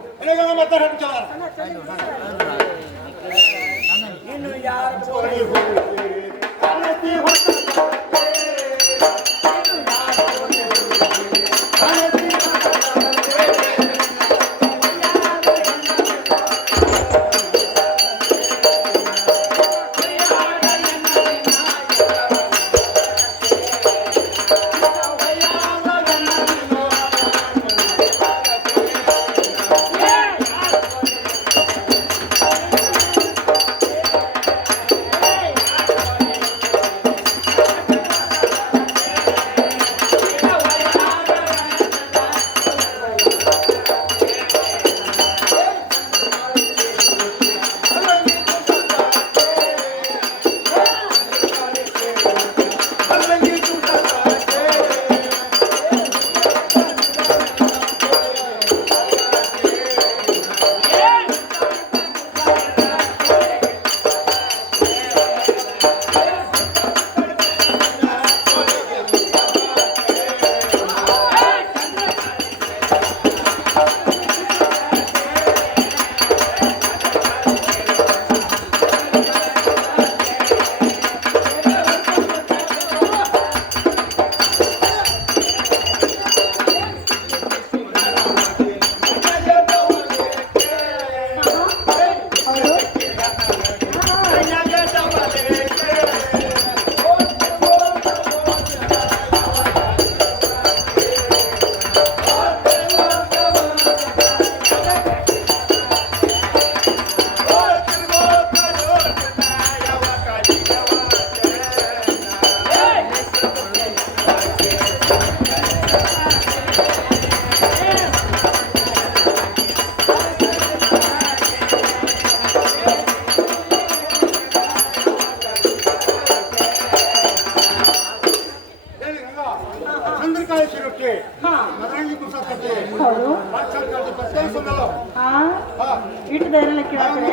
ಇಟ್ಟು ಧೈರ್ಯ ಕೇಳ್ತಾರೆ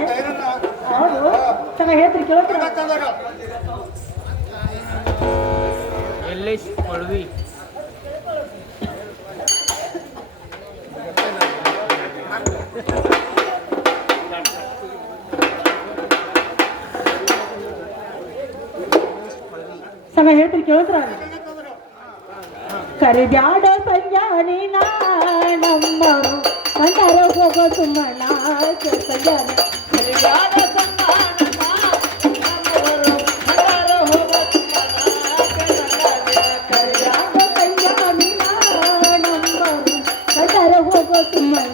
ಹೌದು ಚೆನ್ನಾಗಿ ಹೇಳ್ತೀರಿ ಕೇಳ್ತಾರೆ ಸಮಯ ಹೇಳ್ತೀರಿ ಕೇಳ್ತಾರ ಕರಿಬ್ಯಾಡ ಸಂಜಾನಿ ನಮ್ಮರು ಕಂಡಾರ ಹೋಗೋ ಸುಮ್ಮನ ಸಂಜಾನ ಕರಿಬ್ಯಾಡ ಸಂಜಾನಿ ನಮ್ಮರು ಕಂಡಾರ ಹೋಗೋ ಸುಮ್ಮನ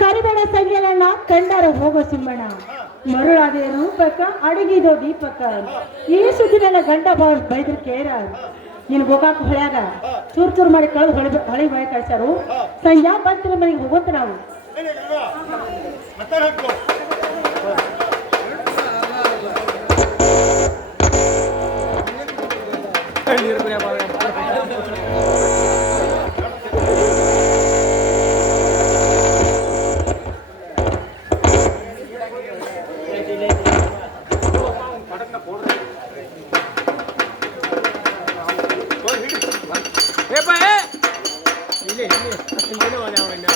ಕರಿಬೇಡ ಸಂಖ್ಯೆಗಳನ್ನ ಕಂಡಾರ ಹೋಗೋ ಸುಮ್ಮಣ ಮರುಳಾದೆ ರೂಪಕ ಅಡಗಿದೋ ದೀಪಕ ಈ ಸುದ್ದಿನೆಲ್ಲ ಗಂಡ ಬೈದ್ರ ಕೇರ ನೀನು ಗೋಕಾಕ ಹೊಳ್ಯಾಗ ಚೂರ್ ಚೂರ್ ಮಾಡಿ ಕಳೆದು ಹೊಳಿ ಬಯ ಕಳ್ಸಾರು ಸಂಜಾ ಬಂತಿನ ಮನೆಗೆ ಹೋಗೋಂತ ನಾವು ಏನೋ ಅದೇ ಅವ್ರನ್ನ